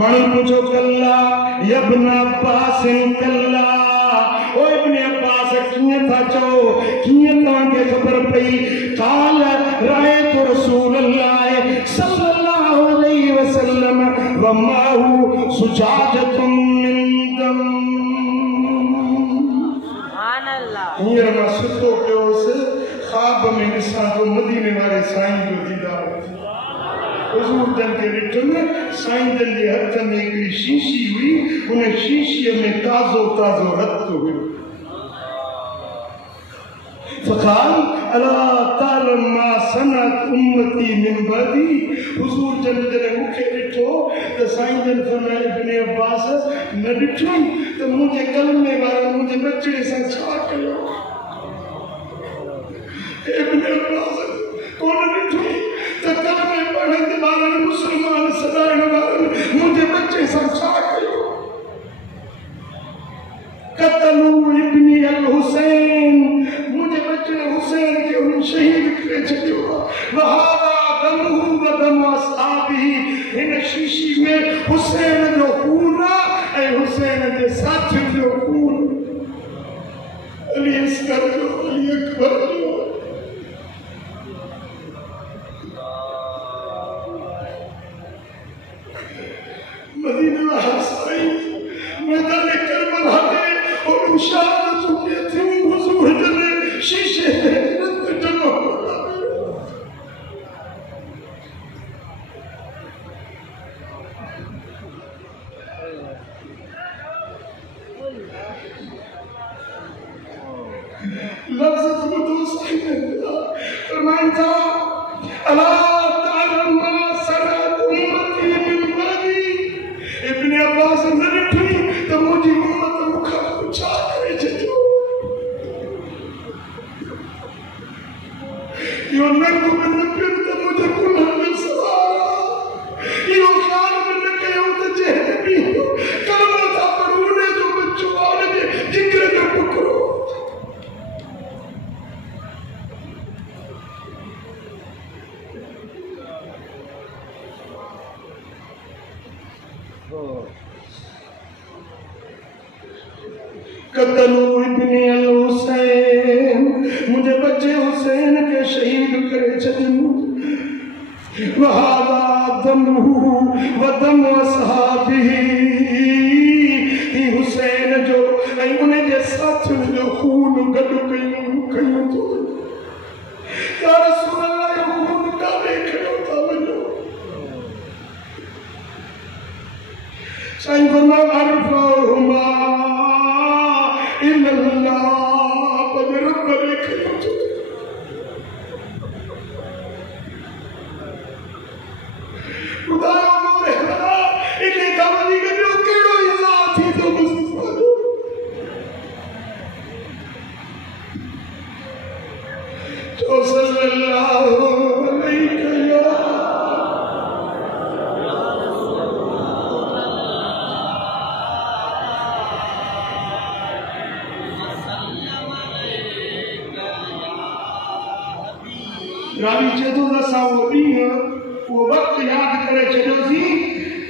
माण्हू पुछो कल्ला यब्न अब्बास कल्ला ओ इब्न अब्बास कीअं था चओ कीअं तव्हांखे ख़बर पई काल रायत रसूल अल्लाह सल्लल्लाहु अलैहि वसल्लम व माहू सुजाजतुन मिन दम हींअर मां सुतो पियोसि ख़्वाब में ॾिसां थो मदीने वारे साईं जो दीदार हुज़ूर जन खे ॾिठुमि साईं जन जे हथ में हिकिड़ी शीशी हुई उन शीशीअ में ताज़ो ताज़ो रत हुयो फ़क़ाल अला तालम मा सनत उम्मती मिन बदी हुज़ूर जन जॾहिं मूंखे ॾिठो त साईं जन फरमाया इब्न अब्बास न ॾिठुमि त मुंहिंजे कलमे वारनि मुंहिंजे बचिड़े सां छा कयो इब्न अब्बास कोन ॾिठुमि त कलमे पढ़ंदे वारनि मुस्लमान सदाइण वारनि मुंहिंजे बचे सां छा कयो कतलू इब्नी अल हुसैन मुझे बच्चे हुसैन के उन शहीद करे छड़ियो वहादा दमहु व दम असहाबी इन शीशी में हुसैन जो खून ए हुसैन के साथी जो खून अली अस्कर जो अली अकबर जो मदीना हसाई मैदान करबला में और शहादत के थे हुजूर ने शीशे में लफ्ज़ तो सही है फरमाया अला तालम मा सनत उम्मती बिल मदी इब्न अब्बास ने ॾिठी त मुंहिंजी उम्मत मूंखां छा करे छॾियो इहो नंढो न पियो त मुंहिंजे गुनाह में सवार इहो ख़्याल में न कयो त जंहिं बि कलमो था पढ़ो उन जो बच्चो आहे उन जे जिगर जो टुकड़ो कतलू इब्ने अल हुसैन मुझे बच्चे हुसैन के शहीद करे छॾियो वहादा दमहू व दम असहाबिही ही हुसैन जो ऐं उन जे साथियुनि जो खून गॾु कयूं थो या रसूल अल्लाह जो खून काॾे खयो था वञो साईं फरमायो अरफ़हुमा इल्लल्लाह पर रब ने खयो थो खुदायो मोरे खदा इने का वधीक ॿियो कहिड़ो इज़ाह थी थो मुस्तफ़ा जो जो सल्लल्लाहु अलैहि रावी चेतो असां वो वक्त याद करे छॾियोसीं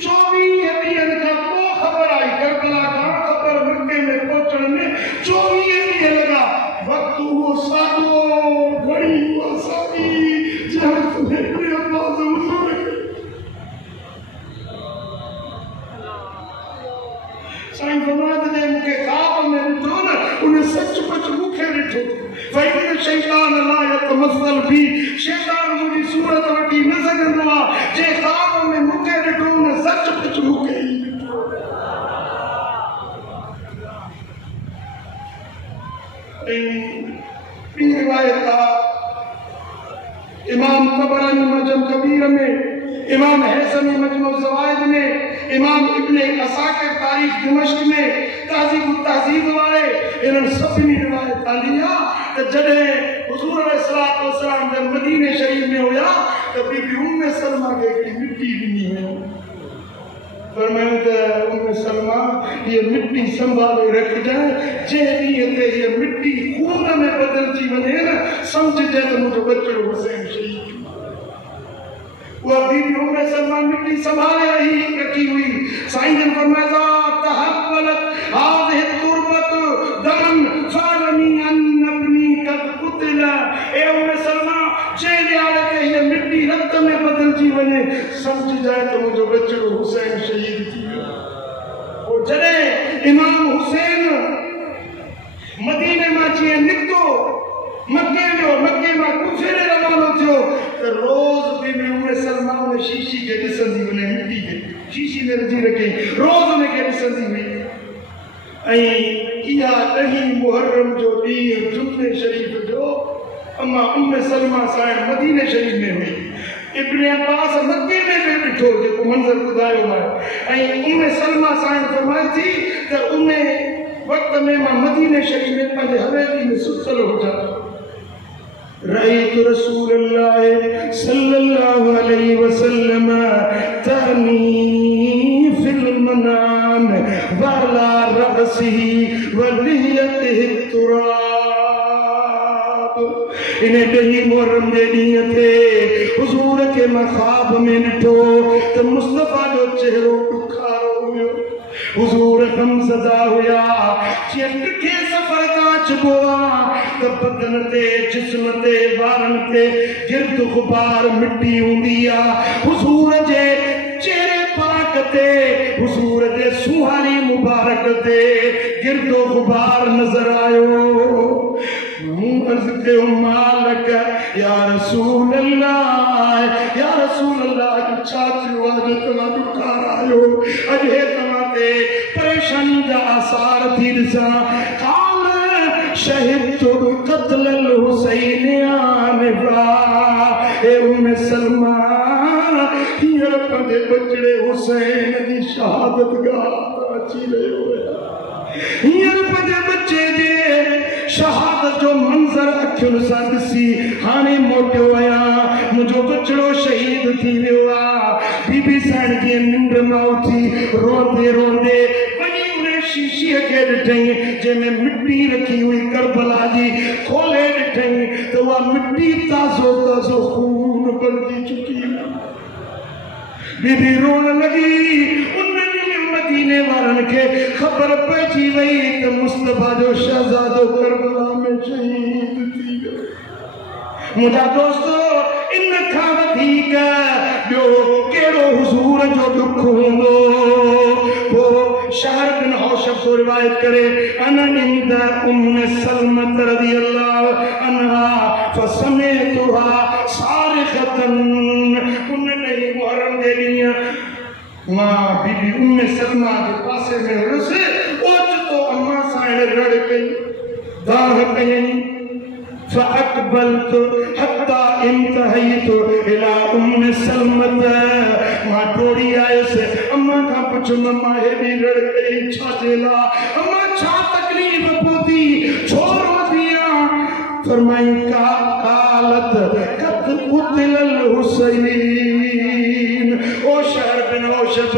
24 ॾींहंनि खां पोइ ख़बर आई करबला खां ख़बर मक्के में पहुचण में 24 ॾींहं लॻा वक्त उहो साॻियो घड़ी उहा साॻी जंहिं तुम्हें अब्बास हुज़ूर साईं फरमात ने मूंखे ख़्वाब में ॾिठो न उन सचमुच मूंखे ॾिठो वही शैतान ला यतमसल भी शैतान मुझी सूरत वठी न सघंदो आहे जे ख़्वाब में मूंखे ॾिठो उन सचमुच मूंखे ई ॾिठो ॿी रिवायत आहे इमाम तबरानी मुअज्जम कबीर में इमाम हैसमी मजमू ज़वाइद में इमाम इब्ने असाकिर तारीख दिमश्क में तहज़ीब तहज़ीब वाले इन्हनि सभिनी रिवायत आंदी आहे त जॾहिं हुज़ूर अलैहिस्सलातु वस्सलाम जब मदीने शरीफ में हुया त बीबी उम्मे सलमा खे हिकिड़ी मिट्टी ॾिनी हुई फरमायो त उम्मे सलमा ये मिट्टी संभाले रखजांइ जंहिं ॾींहं ते हीअ मिट्टी खून में बदिलजी वञे न सम्झजे त मुंहिंजो बचड़ो हुसैन शहीद वो बीबी उम्मे सलमा मिट्टी संभाले रखी हुई साईं जन फरमाया तहव्वलत हाज़िहि तुरबत दमन फ़अलमी अन्न इब्नी क़द क़ुतिला ए उम्मे सलमा जंहिं ॾियारे ते हीअ मिट्टी रत में बदिलजी वञे सम्झजाए त मुंहिंजो बचड़ो हुसैन शहीद थी वियो पोइ जॾहिं इमाम हुसैन मदीने मां जीअं निकितो मके मां कूफे ॾे रवानो थियो त रोज़ बीबी उम्मे सलमा उन शीशी खे ॾिसंदी उन मिट्टी खे शीशी में विझी रखी रोज़ उनखे ॾिसंदी हुई ऐं इहा 10 मुहर्रम जो ॾींहुं जुम्मे शरीफ़ जो अम्मा उम्मे सलमा साहिब मदीने शरीफ में हुई इब्ने अब्बास मक्के में बि ॾिठो जेको मंज़र ॿुधायो आहे ऐं उम्मे सलमा साहिब फरमाए थी त उन वक़्त में मां मदीने शरीफ में पंहिंजे हवेली में सुतल हुजां रअयतु रसूलल्लाह सल्लल्लाहु अलैहि वसल्लम तनी फिल मनाम वाला रअसिही व लिहयतिही तुराब इने 10 मुहर्रम जे ॾींहं ते हुज़ूर खे मां ख्वाब में ॾिठो त मुस्तफ़ा जो चेहरो ॾुखारो हुयो हुज़ूर गमज़दा हुया जीअं ॾिठे सफ़र खां अचिबो आहे त बदन ते जिस्म ते वारनि ते गिर्द गुबार मिटी हूंदी आहे हुज़ूर जे चेहरे पाक ते हुज़ूर जे सुहानी मुबारक ते गिर्दो गुबार नज़र आयो मूं अर्ज़ कयो मालक या रसूल अल्लाह छा थियो आहे जो तव्हां ॾुखार आयो अॼु हे तव्हां ते परेशानी जा आसार थी ॾिसां काल शहिदतु क़त्ल हुसैन दी शहादत गाह अची रहियो हींअर पंहिंजे बच्चे जे शहादत जो मंज़र अखियुनि सां ॾिसी हाणे मोटियो आहियां मुंहिंजो बचड़ो शहीद थी वियो आहे बीबी साईं जी निंड मां उथी रोंदे रोंदे शीशीअ खे ॾिठई जंहिंमें मिट्टी रखी हुई करबला जी खोले ॾिठई त उहा मिट्टी ताज़ो ताज़ो खून बणजी चुकी बीबी रोण लॻी मदीने वारनि खे ख़बर पइजी वई त मुस्तफा जो शहज़ादो करबला में शहीद थी वियो मुंहिंजा दोस्तो इन खां वधीक ॿियो कहिड़ो हुज़ूर जो दुख हूंदो शहर बिन हौशब तो रिवायत करे अन इंद उम्मे सलमत रज़ियल्लाहु अन्हा फसमिअतुहा सारिखतन उन नहीं मुहर्रम दे ॾींहुं मां बीबी उम्मे सलमा के पासे में हुयसि ओचितो अम्मा सां रड़ कई दाह कयई فأقبلت حتى انتهيت إلى أم سلمة मां टोड़ी आयुसि अम्मा खां पुछियो अम्मा हेॾी रड़ कई छा जेला अम्मा छा तकलीफ़ पहुती छो रोती आहीं फरमाई का कालत कद कुतिल हुसैन ओ शहर बिन हौशब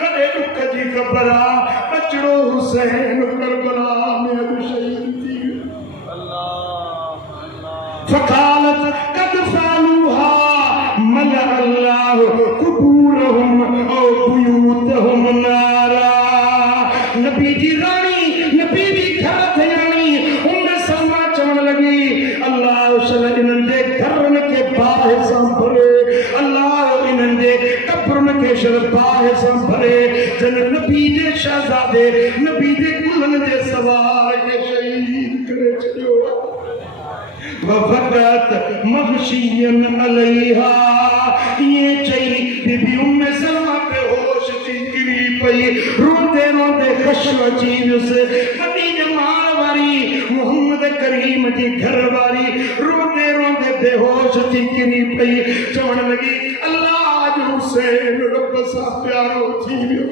कॾे दुख जी ख़बर आहे बचड़ो हुसैन करबला में अॼु शहीद थी वियो फकालत कद फालूहा मला अल्लाह कुबूरहुम औ बुयूतहुम नारा नबी जी रानी नबी जी घर थयानी उन सलमा चवण लगी अल्लाह शल इन्हनि जे घरनि खे बाहि सां भरे अल्लाह इन्हनि जे कब्रनि खे शल बाहि सां भरे जन नबी जे शहज़ादे नबी जे गुलनि जे सवार खे शहीद करे छॾियो वफ़क़त मग़शियन अलैहा ये चई बीबी उम्मे सलमा पे होश थी गिरी पई रोंदे रोंदे ख़ुशि अची वियुसि वॾी जमाल वारी मोहम्मद करीम जी घर वारी रोंदे रोंदे बेहोश थी गिरी पई चवण लगी अल्लाह जो हुसैन रब सां प्यारो थी वियो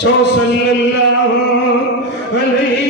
चओ सल्लल्लाहु अलैहि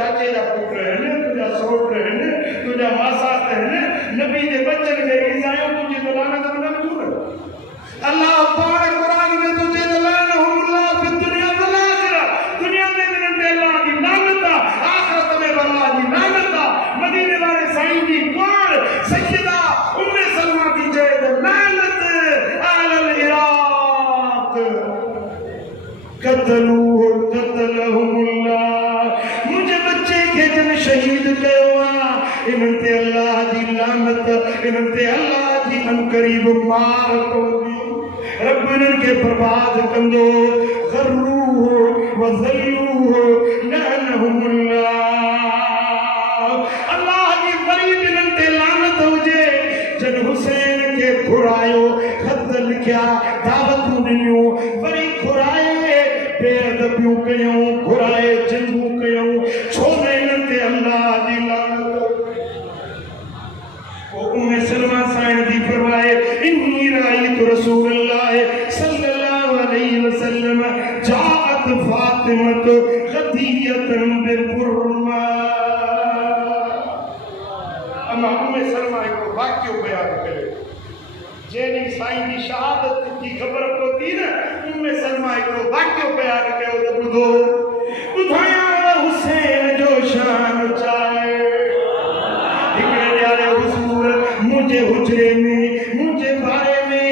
चाचे जा पुत्र क़तलूहु क़तलहुमुल्लाह। मुझे बच्चे के जन शहीद कयो इन्हनि ते अल्लाह जी लानत, इन्हनि ते अल्लाह जी अनकरीब मार पवंदी। रब इन्हनि खे बर्बाद कंदो। ग़र्रूहु व ज़ल्लूहु लअनहुमुल्लाह। अल्लाह जी वरी इन्हनि ते लानत हुजे जन हुसैन खे घुरायो, ख़त लिखिया, दावतूं ॾिनियूं, वरी घुराए बेअदबियूं कयूं, घुराए जंगूं कयूं। छो न इन्हनि ते अल्लाह जी लानत। उम्मे सलमा साईं दी फरमाए इन्नी राइतु रसूलल्लाह सल्लल्लाहु अलैहि वसल्लम जाअत फातिमत ग़दियतन बिलबुरमा। अम्मा उम्मे सलमा को वाक्य बयान करे जेनी साईं दी शहादत की खबर पहुंची न, उम्मे सलमा को वाक्य बयान कयो त ॿुधो। ॿुधाया हुसैन जो शान चाहे मुझे हुजरे में, मुझे बारे में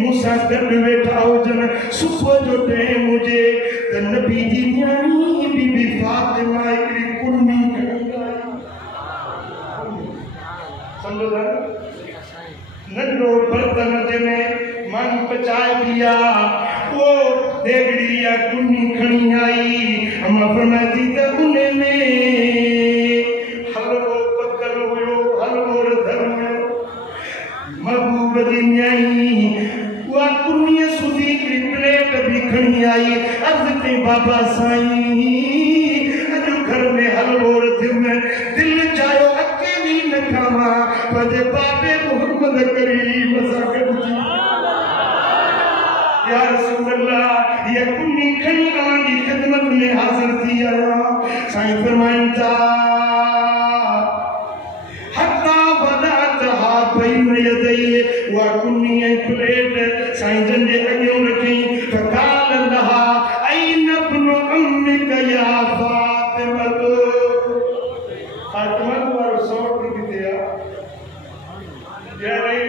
मूसा गॾु वेठा हुजन सुबुह जो टाइम हुजे त नबी जी न्याणी बीबी फातिमा हिकिड़ी कुन्नी समझो था नंढो बर्तन जंहिंमें माण्हू पचाए पिया वो देगड़ी या कुन्नी खणी आई। अम्मा फरमाती त उन में हलवो पकल हुयो, हलवो रधल हुयो। महबूब जी न्याणी उहा कुन्नीअ सुधी हिकिड़ी प्लेट बि खणी आई। अर्ज़ कई बाबा साईं अॼु घर में हलवो रधियुम, दिलि चाहियो अकेली न खावां पंहिंजे बाबे मोहम्मद करीम सां गॾिजी। या रसूल अल्लाह इहा कुन्नी खणी तव्हांजी ख़िदमत में हाज़िर थी आहियां। साईं फरमाइनि था उहा कुन्नी ऐं प्लेट साईं जन जे अॻियां रखी फ़क़ाल लहा ऐन इब्नु अम्मिक या फातिमत। फातिमा वारो सौट किथे आहे यारे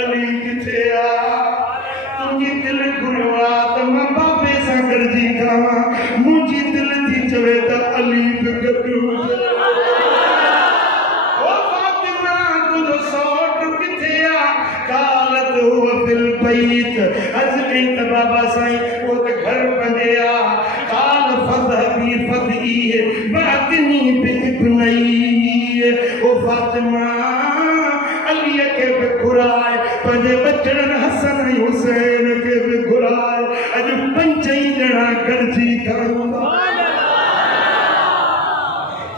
अली किथे आहे? तुंहिंजी दिलि घुरियो आहे त मां बाबे सां गॾिजी खावां, मुंहिंजी दिलि थी चवे त अली बि गॾु हुजे। अर्ज़ कई त बाबा साईं वो त घर पंहिंजे आ। काल फज़हबी फज़ई बातिनी बिइब्नई। ओ फातिमा अलीअ खे बि घुराए, पंहिंजे बचड़नि हसन ऐं हुसैन खे बि घुराए, अॼु पंजई ॼणा गॾिजी खाऊं।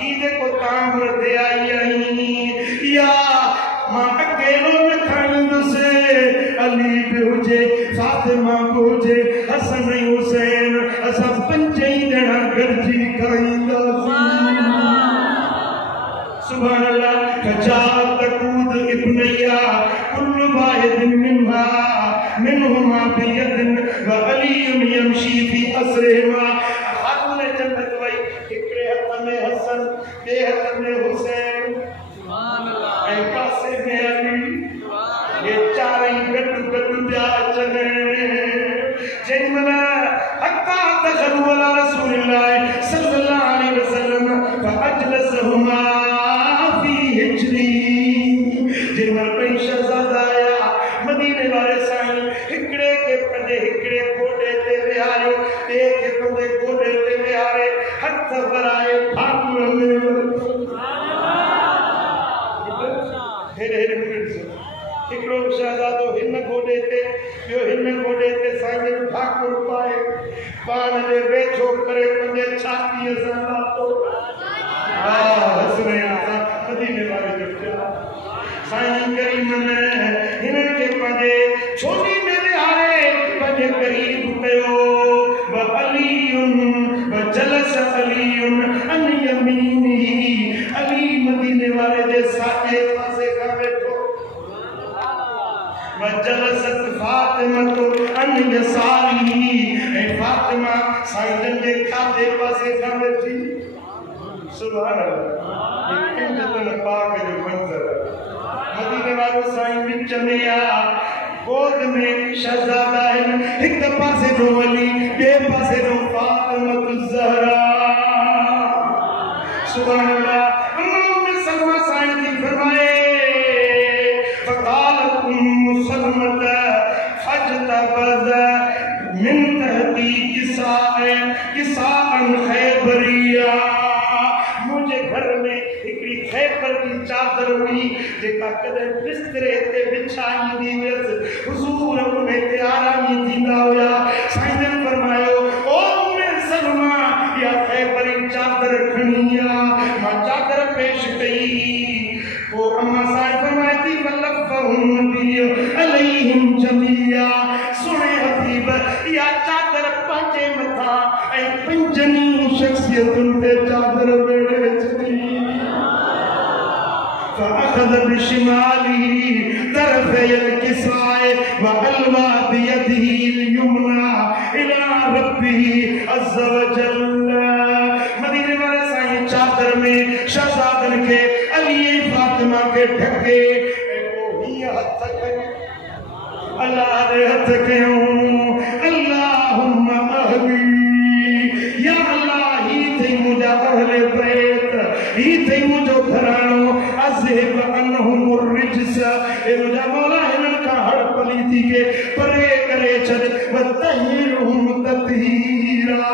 ई जेको तव्हां वटि आई आहीं या मां अकेलो न खाईंदुसि, अली भी हुजे, फातिमा भी हुजे, हसन ऐं हुसैन असां पंजई ॼणा गॾिजी खाईंदासीं। सुभान अल्लाह। फजात तकूद इब्नैया कुल्लु वाहिदिन मिनहुमा बियदिन व अलीयुन यमशी फी असरिहिमा। खातून जन्नत वई, हिकिड़े हथ में हसन, ॿिए हथ में हुसैन, ऐं पासे में अली। ये चारई गॾु गॾु पिया अचनि। जेॾीमहिल हत्ता दख़लू अला रसूलिल्लाह सल्लल्लाहु अलैहि वसल्लम फअजलसहुमा फी हिजरी। जेॾीमहिल ॿई शहज़ादा आया मदीने वारे साईं हिकिड़े खे पंहिंजे हिकिड़े गोॾे ते विहारियो, ॿिए खे पंहिंजे गोॾे ते विहारे हथ वराए फाकुर में हिकिड़ो शहज़ादो हिन गोॾे ते, ॿियो हिन गोॾे ते साईं जो ठाकुर पाए पाण जे वेझो करे पंहिंजे छातीअ सां लाथो। मदीने वारे जो साईं करीम ने हिननि खे पंहिंजे छोली में विहारे पंहिंजे करीब कयो। व अलीयुन व जलस अलीयुन अन यमीनिही। अली मदीने वारे जे साॼे पासे खां वेठो। वजलसत फातिमा अन यसारी। ऐं फातिमा साईं जन जे खाधे पासे खां वेठी। सुभान अल्लाह। पाक जो मंज़र मदीने वारो साईं विच में आ, गोद में शहज़ादा आहिनि, हिक पासे ॾो अली, ॿिए पासे ॾो मिन तहती किसाअन खैबरिया। मुझे घर में हिकड़ी खैबर की चादर हुई जेका कदे बिस्तरे ते बिछाई दी हुयसि। हुजूर उन्हें ते आरामी थींदा हुया। साईं ने फरमायो ओ उम्मे सलमा या खैबरी चादर खणी आ। मां चादर पेश कई। वो अम्मा साईं फरमाती वलफ़हुम नबी अलैहिम जमिया। सुने हबीब या चादर पंजे मथा ऐ पंजनी शख्सियतुन ते चादर वेड़े छडी। فأخذ بشماله طرفي الكساء وألوى بيده اليمنى إلى ربه عز وجل। मदीने वाले साईं चादर में शहजादन के अली फातिमा के ढके अल्लाह ने हथ कयूं अल्लाहुम्मा अहली या अल्लाह ही थी मुझा अहले बैत ही थी मुझो घरानो अज़हिब अन्हुमुर रिज्स। ए मुझा मौला हिनन का हड़ पलीती के परे करे छॾ वतहिरुहुम ततहीरा।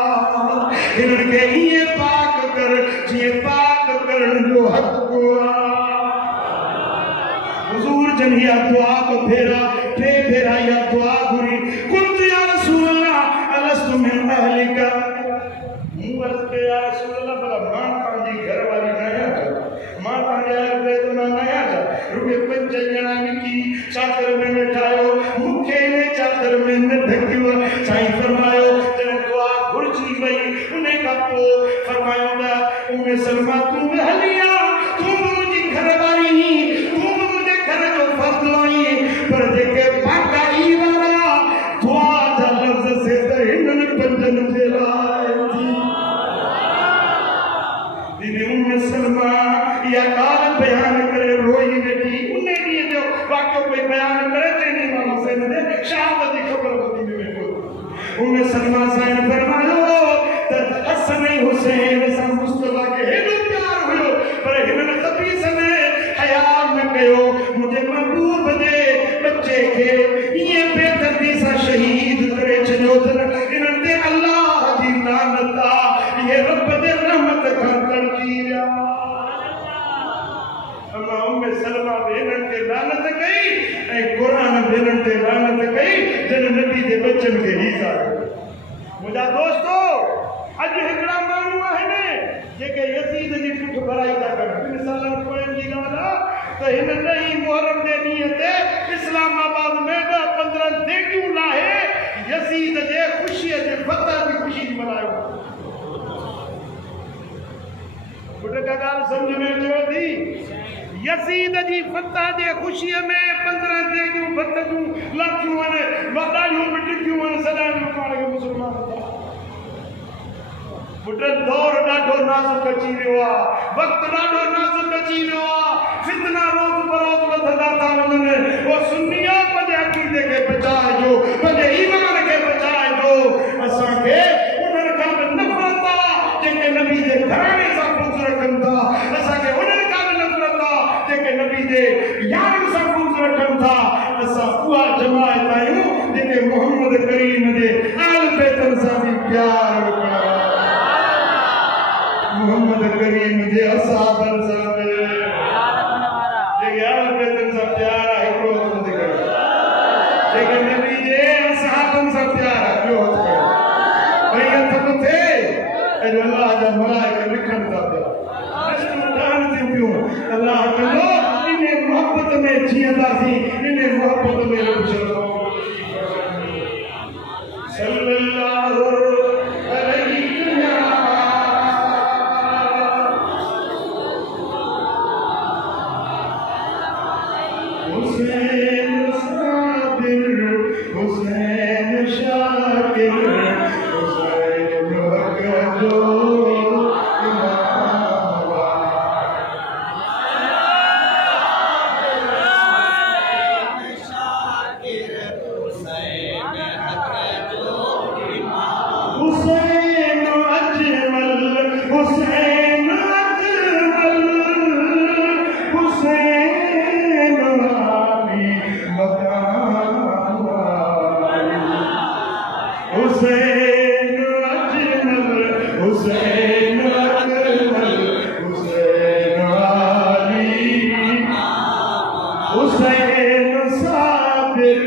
हिनन के ये पाक कर जीअं पाक करण जो हक़ हुआ। हुजूर जनिया दुआ को फेरा टे फेरा या दुआ घुरी कुंत या रसूल अल्लाह अलस्तु मिन अहलिका। मुअर्ज के या रसूल अल्लाह भला मां पांजी घर वाली नया मां पांजे पे तो ना नया जा रुपए 5 जना की चादर में बैठायो मुखे ने चादर में न ढकियो। साईं फरमायो जन दुआ घुरजी वई उन्हें का पो फरमायो ना उम्मे सलमा तू हलिया तू मुझी घर वाली पर जेके पाकाई वाला दुआ जा लफ्ज़ से त हिनन पंजन जे लाए थी। दीदी उम्मे सलमा या काल बयान करे रोई बेटी उन्हें दिए जो वाक्य कोई बयान करे तेनी इमाम हुसैन ने शहादत की खबर मदीने में बोल। उम्मे सलमा साईं फरमायो त हसन हुसैन सा मुस्तफा के हेडो प्यार हुयो पर हिनन खबीस ने हया न कयो। मुझे महबूब दे बच्चे के ये बेदर्दी सा शहीद करे छो इन्हन ते अल्लाह दी लानत आ। ये रब दे रहमत का तड़जीया। अम्मा उम्मे सलमा बेनन ते लानत कई ए कुरान बेनन ते लानत कई जन नबी दे बच्चन के हिस्सा। मुझा दोस्तों अज हिकड़ा मानू आहिनि जेके यजीद जी पुठ भराई था कर 2 सालन कोयन जी गाला तो इन नहीं मुहर्रम दे ॾींहं ते इस्लामाबाद में 15 देगियूं लाहे यजीद जे खुशी जे फतह की खुशी मनायो। बुढ़ा गाल समझ में अचेव थी यजीद जी फतह जे खुशी में 15 देगियूं फतहूं लाथियूं आहिनि वॾायूं मिटियूं आहिनि सदाईं पाण खे मुस्लमान था। बुढ़ा दौर ॾाढो नाज़ुक अची वियो आहे वक़्तु ॾाढो नाज़ुक अची वियो आहे फितना रोज़ बरोज़ वधंदा था वञनि। वो सुन्निया पंहिंजे अक़ीदे खे बचाइजो पंहिंजे ईमान खे बचाइजो। असांखे उन्हनि खां बि नफ़रत आहे जेके नबी जे घराणे सां बुग़्ज़ रखनि था। असांखे उन्हनि खां बि नफ़रत आहे जेके नबी जे यारनि सां बुग़्ज़ रखनि था। असां उहा जमात आहियूं जेके मोहम्मद करीम जे आल बैतनि सां बि प्यार रखनि। मोहम्मद करीम जे असहाबन सां जेके आल बैतनि सां प्यार आहे हिकिड़ो हथ मथे कयो। जेके नबी जे असहाबन सां प्यार आहे ॿियो हथ कयो। ॿई हथ मथे ऐं अल्लाह जा मलाइका लिखनि था पिया लिस्टूं ठहनि थियूं पियूं। अल्लाह कंदो इन मोहब्बत में जीअंदासीं इन मोहब्बत में रब सल्लल्लाहु अलैहि हुसैन साबिर हुसैन शाकिर हुसैन हक जो हुसैन अजमल हुसैन अजमल हुसैन आली मकान हुसैन अजमल हुसैन अकमल हुसैन अली हुसैन साबिर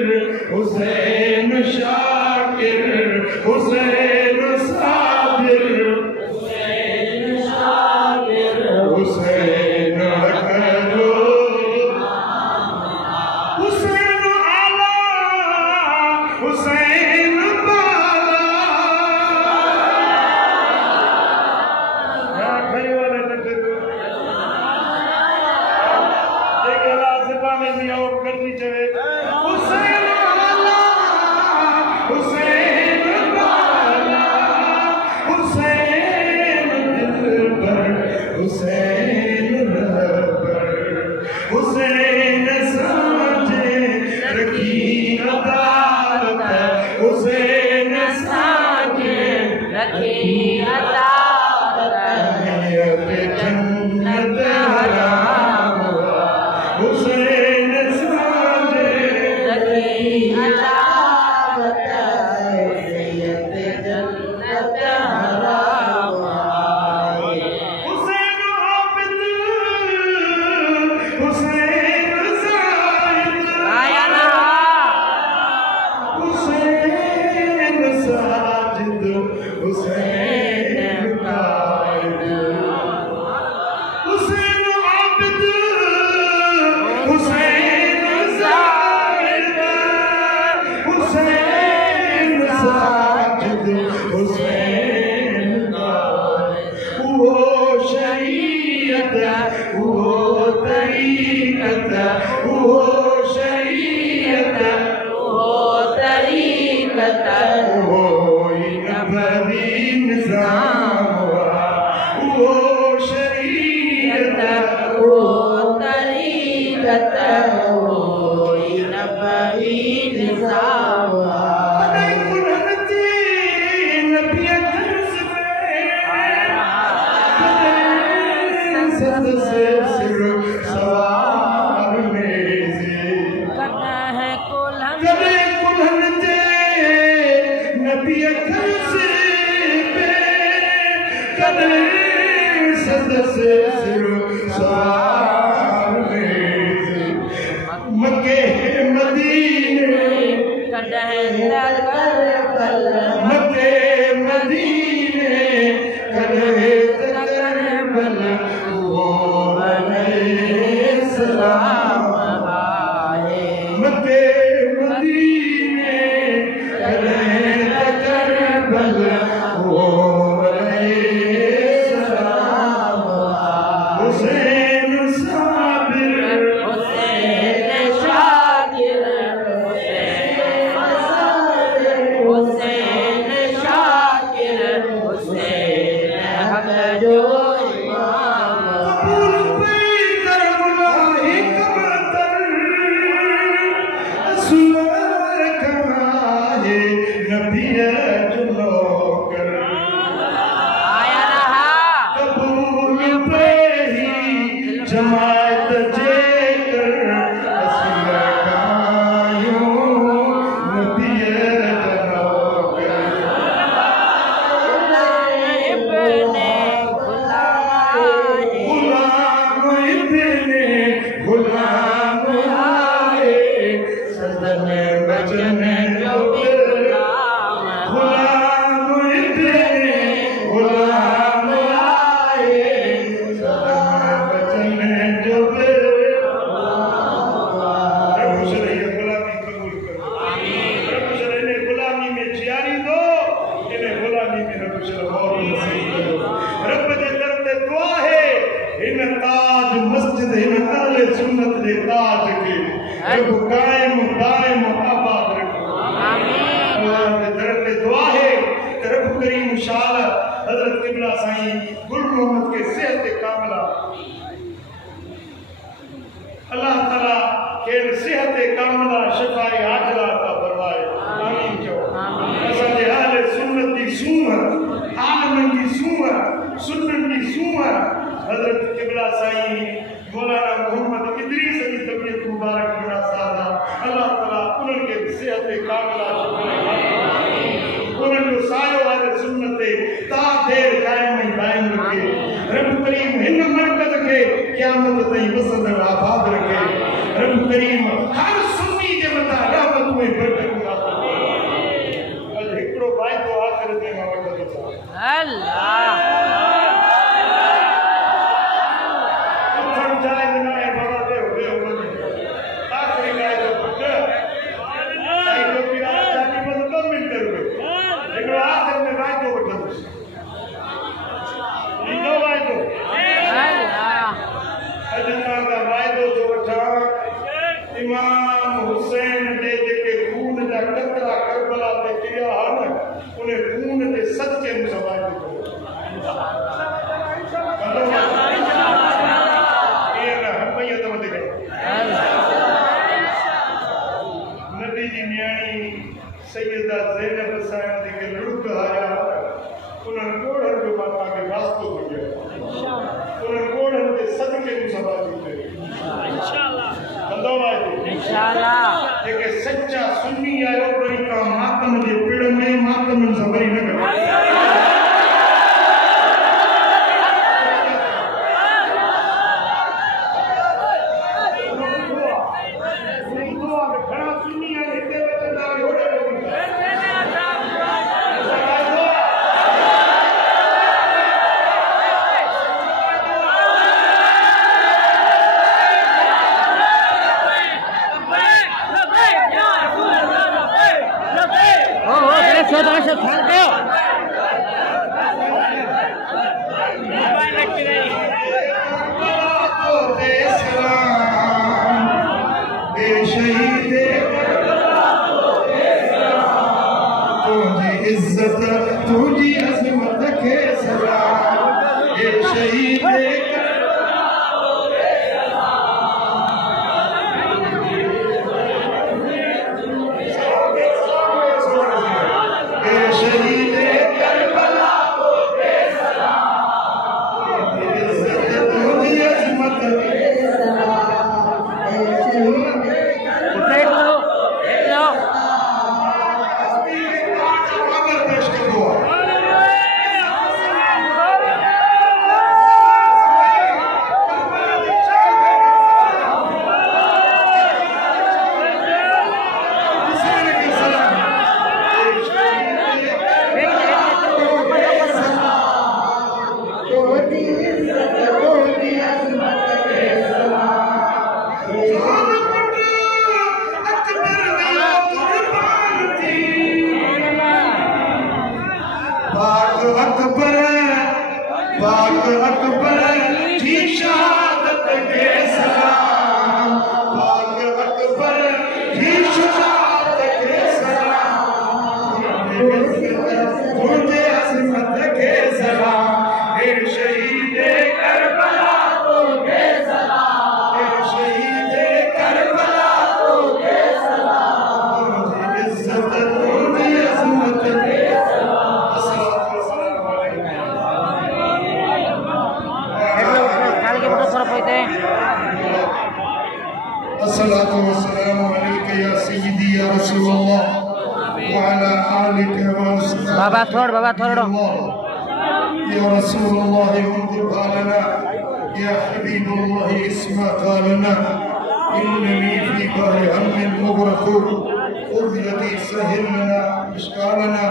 हुसैन शाकिर हुसैन साबिर हुसैन अकलो हुसैन आला हुसैन बाला यहाँ खड़े वाले नजर एक रास्ता में भी और करनी चाहिए हुसैन आला हुसैन बाला हुसैन दिलबर हुसैन रहबर हुसैन साजे रखी अदालत हुसैन साजे रखी अदालत जन्नत हराम हुसैन साजे रखी अदालत जन्नत हराम हुसैन आबिद हुसैन जाहिद आया ना हुसैन साजिद हुसैन कायद हुसैन आबिद हुसैन जाहिद हुसैन साजिद हुसैन कायद वो शरीयत वो तरीकत वो शरीयत वो तरीकत वो नबवी निज़ाम वो शरीयत वो तरीकत वो नबवी निज़ाम करना है कुल्हन मक्के मदीने कदह कर मक्के मदीने करे तकरबल वो अलैहिस्सलाम आए मक्के मदीने करे तकरबल वो अलैहिस्सलाम हुसैन साबिर हुसैन शाकिर हुसैन शाकिर हुसैन हक जो इमाम आया रहा जमात जेकर असल कायो नबी जनोकर इब्ने गुलाम इब्ने गुलाम आए सदन बचन जो गुलाम गुलाम इब्ने गुलाम आए सदन बचन जो रब शरीय गुलामी कबूल करो रब शरीय ने गुलामी में जियारी दो इन्हें गुलामी में रब शरीय और नसीब करो रब के दर ते दुआ है इन ताज मस्जिद इन अहले सुन्नत दे ताज के रब कायम दायम आबाद रखो अल्लाह के दर ते दुआ है कि रब करीम इंशाअल्लाह हजरत किबला साईं गुल मोहम्मद के सेहत कामिला अल्लाह ताला के सेहत कामिला शिफाए आजला अता फरमाए आमीन जो असां जे अहले सुन्नत दी सूमत आलमन दी सूमत सुन्नत दी सूमत हजरत किबला साईं मौलाना मोहम्मद इदरीस की तबीयत मुबारक बना सादा अल्लाह ताला उनके सेहत कामिला शिफाए क़यामत ताईं वसंदड़ आबाद रखे रब करीम हर सुन्नी जे मथा रहमत में बरकत अता फरमाए अज हिकड़ो वाइदो आखिर में मां वठंदो अल्लाह जाए ना है बाबा दे आखिरी वाइदो पुट आई को पिया जानी बस 2 मिनट रुके हिकड़ो आखिर में वाइदो वठंदो लीलो वाइदो अल्लाह का वाइदो जो वठा इमाम हुसैन ने जेके खून जा कतरा करबला ते किया हन उन्हें खून ते सच्चे मुसवाइदो नबी जी न्याणी सैयदा ज़ैनब साहब दी के लुक आया उन्हन कोड़न जो माता के वास्तो हो गया उन्हन कोड़न के सदके मुसवाइदो इंशाअल्लाह कंदो वाइदो इंशाअल्लाह जेके सच्चा सुन्नी आयो वरी का मातम जे पिड़ में मातम सबरी न करे बाबा थोड़ा या रसूल अल्लाह उन्जुर हालना या हबीब अल्लाह इस्मा हालना इन्नी फी बाहि हमन मुगरक़ उर्यती सहलना इश्कालना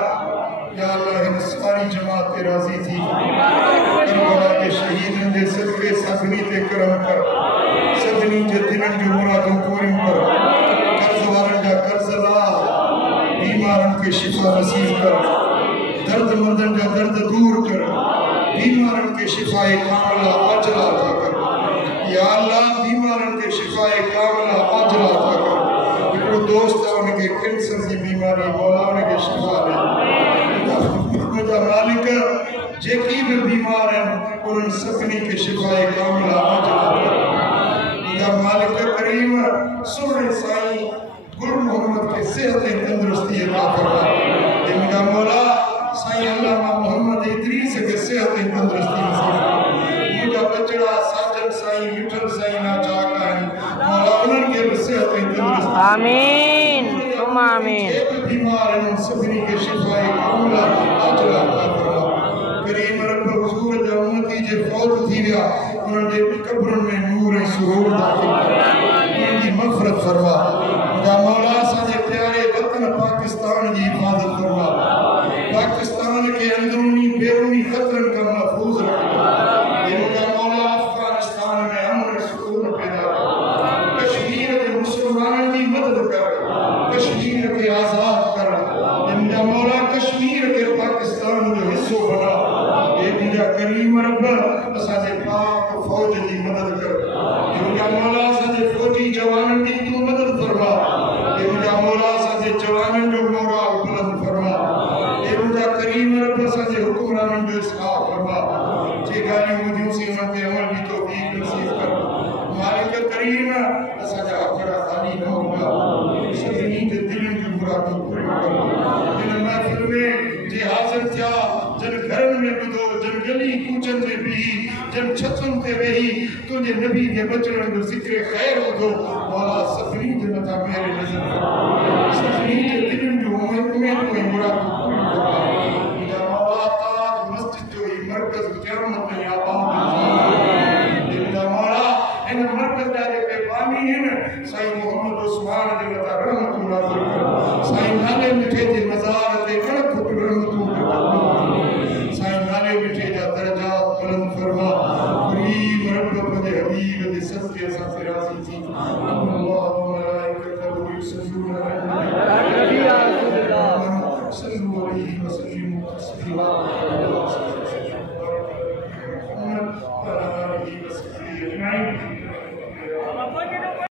या अल्लाह इन सारी जमात ते राजी थी करबला के शहीदन दे सदके सभनी ते करम कर सभनी जे दिलन जो मुरादों पूरी कर कर्ज वारन जा कर्ज ला बीमारन के शिफा नसीब कर दर्दमंदन का दर्द दूर कर बीमारन के शिफाए कामला अजला अता कर या अल्लाह बीमारन के शिफाए कामला अजला अता कर एकड़ो दोस्त उनके कैंसर की बीमारी मौला उनके शिफा दे मुझा मालिक जेकी भी बीमार हैं उन सभनी के शिफाए कामला अजला कर मुझा मालिक करीम सोने साईं गुरु मोहम्मद के सेहत तंदुरुस्ती अता फरमा ए मुझा मौला साईं अल्लामा मोहम्मद इदरीस के सेहत तंदुरुस्ती नसीब मुझा बचड़ा साजन साईं मिठल साईं ना चाका है मौला उनन के सेहत तंदुरुस्ती आमीन तुम आमीन बीमार हैं सभनी के शिफाए कामला अजला अता फरमा करीम रब हुजूर द उम्मती जे फौत थी विया उनके कब्रन में नूर ऐं सुरूर दाखिल उनकी मग़फ़िरत फरमा मुंहिंजा मौला असांजे प्यारे वतन पाकिस्तान जी हिफ़ाज़त फरमा पाकिस्तान के अंदरूनी बैरूनी ख़तरन का महफूज़ रखना मुंहिंजा मौला अफ़गानिस्तान में अमन सुकून पैदा कर कश्मीर के मुसलमाननि जी मदद कर कश्मीर के आज़ाद कर मुंहिंजा मौला कश्मीर के पाकिस्तान जो हिस्सो बना मुंहिंजा करीम रब असांजे पाक फौज जी मदद कर मुंहिंजा मौला असांजे फौजी जवाननि जी तू मदद फरमा मुंहिंजा मौला असांजे जवाननि जो मोराल बुलंद फरमा मुंहिंजा करीम रब असांजे हुक्मराननि जो इस्लाह फरमा जे ॻाल्हियूं ॿुधियूं सी उन ते अमल जी तौफ़ीक़ नसीब कर मालिक करीम असांजा अखड़ा ख़ाली न हूंदा सभिनी जे दिलनि जूं मुरादूं पूरियूं कर इन महफ़िल में जे हाज़िर थिया जन घरनि में ॿुधो जन गली कूचनि में बीही जन छतुनि ते वेही तुंहिंजे नबी जे बचड़नि जो ज़िक्र ख़ैर ॿुधो मौला सभिनी जे मथां मेहर नज़र कर सभिनी जे दिलनि जूं उमेदूं ऐं मुरादूं पूरियूं कर मुंहिंजा मौला ताज मस्जिद जो ही मर्कज़ क़यामत में आबाद मुंहिंजा मौला इन मर्कज़ जा जेके बानी आहिनि साईं मोहम्मद उस्मान जे मथां रहमतूं नाज़िल कर साईं नाले मिठे जे मज़ार ते कण फुट रहमतूं साईं नाले मिठे जा दर्जात बुलंद फरमा करीम रब पंहिंजे हबीब जे सदके सां राज़ी थी अल्लाह